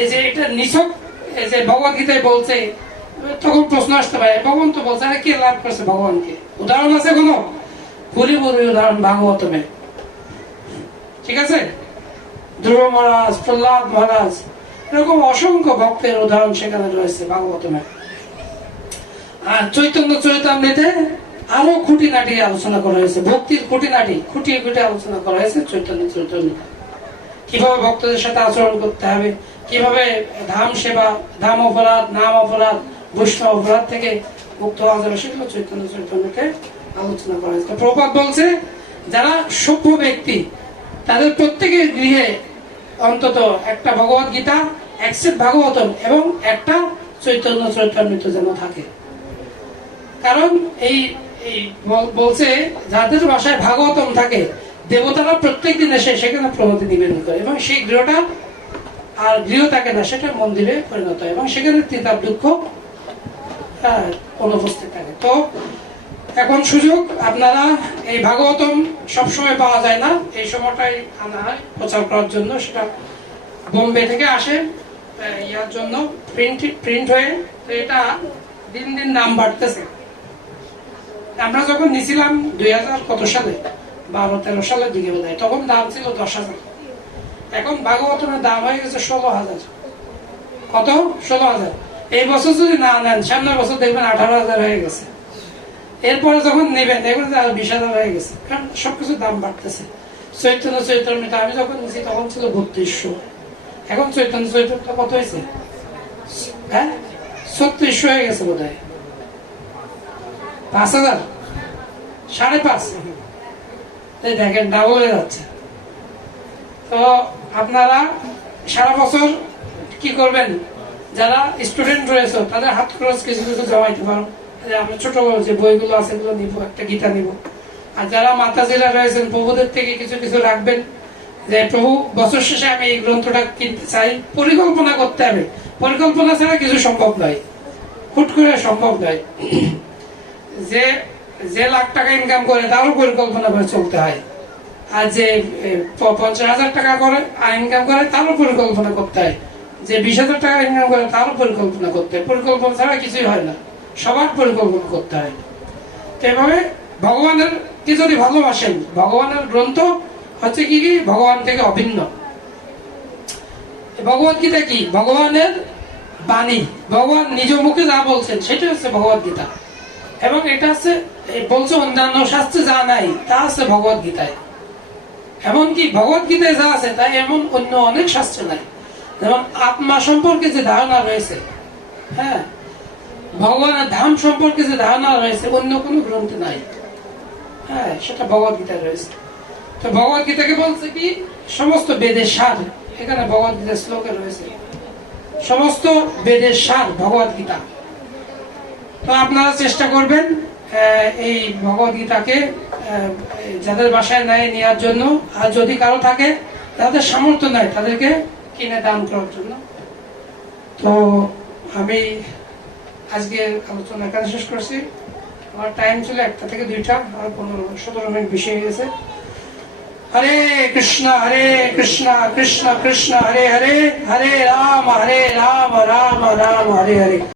এই যে এটা নিছক, এই যে ভগবত গীতায় বলছে, তখন প্রশ্ন আসতে পারে, ভগবান তো বলছে, কে লাভ করেছে ভগবানকে? উদাহরণ আছে কোনো? পুরি উদাহরণ ভাগবতমে। ঠিক আছে? ধ্রুব মহারাজ, প্রহ্লাদ মহারাজ, এরকম অসংখ্য ভক্তের উদাহরণ সেখানে রয়েছে ভাগবতমে। আর চৈতন্য চরিতামৃতে আরো খুঁটিনাটি আলোচনা করা হয়েছে, ভক্তির খুঁটিনাটি খুঁটিয়ে খুঁটিয়ে আলোচনা করা হয়েছে চৈতন্য চরিতামৃতে। কিভাবে ভক্তদের সাথে আচরণ করতে হবে, কিভাবে ধাম সেবা, ধাম অপরাধ, নাম অপরাধ, বৈষ্ণব অপরাধ থেকে মুক্ত হওয়া যাবে, সেগুলো চৈতন্য চরিতামৃতে আলোচনা করা হয়েছে। প্রভুপাদ বলছে, যারা সভ্য ব্যক্তি, তাদের প্রত্যেকের গৃহে অন্তত একটা ভগবত গীতা, এক সেট ভাগবতম এবং একটা চৈতন্য চরিতামৃত যেন থাকে। কারণ এই বলছে, যাদের বাসায় ভাগবতম থাকে, দেবতারা প্রত্যেক দিন এসে সেখানে প্রভৃতি নিবেদন করে, এবং সেই গৃহটা আর গৃহ থাকে না, সেটা মন্দিরে পরিণত হয়, এবং সেখানে তিতাব দুঃখ অনুপস্থিত থাকে। তো এখন সুযোগ, আপনারা এই ভাগবতম সবসময় পাওয়া যায় না, এই সময়টাই আনা হয় প্রচার করার জন্য। সেটা বোম্বে থেকে আসে ইয়ার জন্য, প্রিন্ট হয়ে। তো এটা দিন দিন নাম বাড়তেছে। আমরা যখন নিছিলাম 2000 কত সালে, 12-13 সালের দিকে বোধ হয়, তখন দাম ছিল 10,000। এখন ভাগবতমের দাম হয়ে গেছে 16,000। কত? 16,000। এই বছর যদি না নেন, সামনের বছর দেখবেন 18,000 হয়ে গেছে। এরপরে যখন নেবেন দেখবেন যে আর 20,000 হয়ে গেছে, কারণ সবকিছুর দাম বাড়তেছে। চৈতন্য চরিতামৃত আমি যখন নিয়েছি তখন ছিল 3200, এখন চৈতন্য চরিতামৃত কত হয়েছে? হ্যাঁ, 3600 হয়ে গেছে বোধ হয়। 5,000, 5,500, দেখেন ডাবল হয়ে যাচ্ছে। তো আপনারা সারা বছর কি করবেন, যারা স্টুডেন্ট রয়েছে তাদের হাত খরচ কিছু কিছু জমাইতে পারো। যে আমরা ছোট যে বইগুলো আছে এগুলো নিব, একটা গীতা নিব। আর যারা মাতাজিরা রয়েছেন প্রভুদের থেকে কিছু কিছু রাখবেন, যে প্রভু বছর শেষে আমি এই গ্রন্থটা কিনতে চাই। পরিকল্পনা করতে হবে, পরিকল্পনা ছাড়া কিছু সম্ভব নয়, হুট করে সম্ভব নয়। যে যে লাখ টাকা ইনকাম করে তারও পরিকল্পনা করে চলতে হয়, আর যে 50,000 টাকা করে ইনকাম করে তারও পরিকল্পনা করতে হয়, যে 20,000 টাকা ইনকাম করে তারও পরিকল্পনা করতে হয়। পরিকল্পনা ছাড়া কিছুই হয় না, সবার পরিকল্পনা করতে হয়। তো এভাবে ভগবানের কি যদি ভালোবাসেন, ভগবানের গ্রন্থ হচ্ছে কি কি ভগবান থেকে অভিন্ন। ভগবত গীতা কি ভগবানের বাণী, ভগবান নিজ মুখে যা বলছেন সেটা হচ্ছে ভগবত গীতা। এবং এটা হচ্ছে বলছে অন্যান্য শাস্ত্রে যা নাই তা আছে ভগবত গীতায়। এমনকি ভগবত গীতায় যা আছে তাই এমন অন্য অনেক শাস্ত্র নাই। যেমন আত্মা সম্পর্কে যে ধারণা রয়েছে, হ্যাঁ, ভগবানের ধাম সম্পর্কে যে ধারণা রয়েছে অন্য কোনো গ্রন্থে নাই, হ্যাঁ, সেটা ভগবত গীতায় রয়েছে। তো ভগবত গীতাকে বলছে কি সমস্ত বেদের সার, এখানে ভগবত গীতার শ্লোকে রয়েছে সমস্ত বেদের সার ভগবত গীতা। তো আপনারা চেষ্টা করবেন এই ভগবত গীতাকে যাদের বাসায় নেয় নেওয়ার জন্য। আর যদি কারো থাকে যাদের সামর্থ্য নাই তাদেরকে কিনে দান করার জন্য। তো আমি আজকে আলোচনা এখানে শেষ করছি। আমার টাইম ছিল 1টা থেকে 2টা, আর 15-17 মিনিট বেশি হয়ে গেছে। হরে কৃষ্ণ কৃষ্ণ কৃষ্ণ হরে হরে, হরে রাম রাম রাম হরে হরে।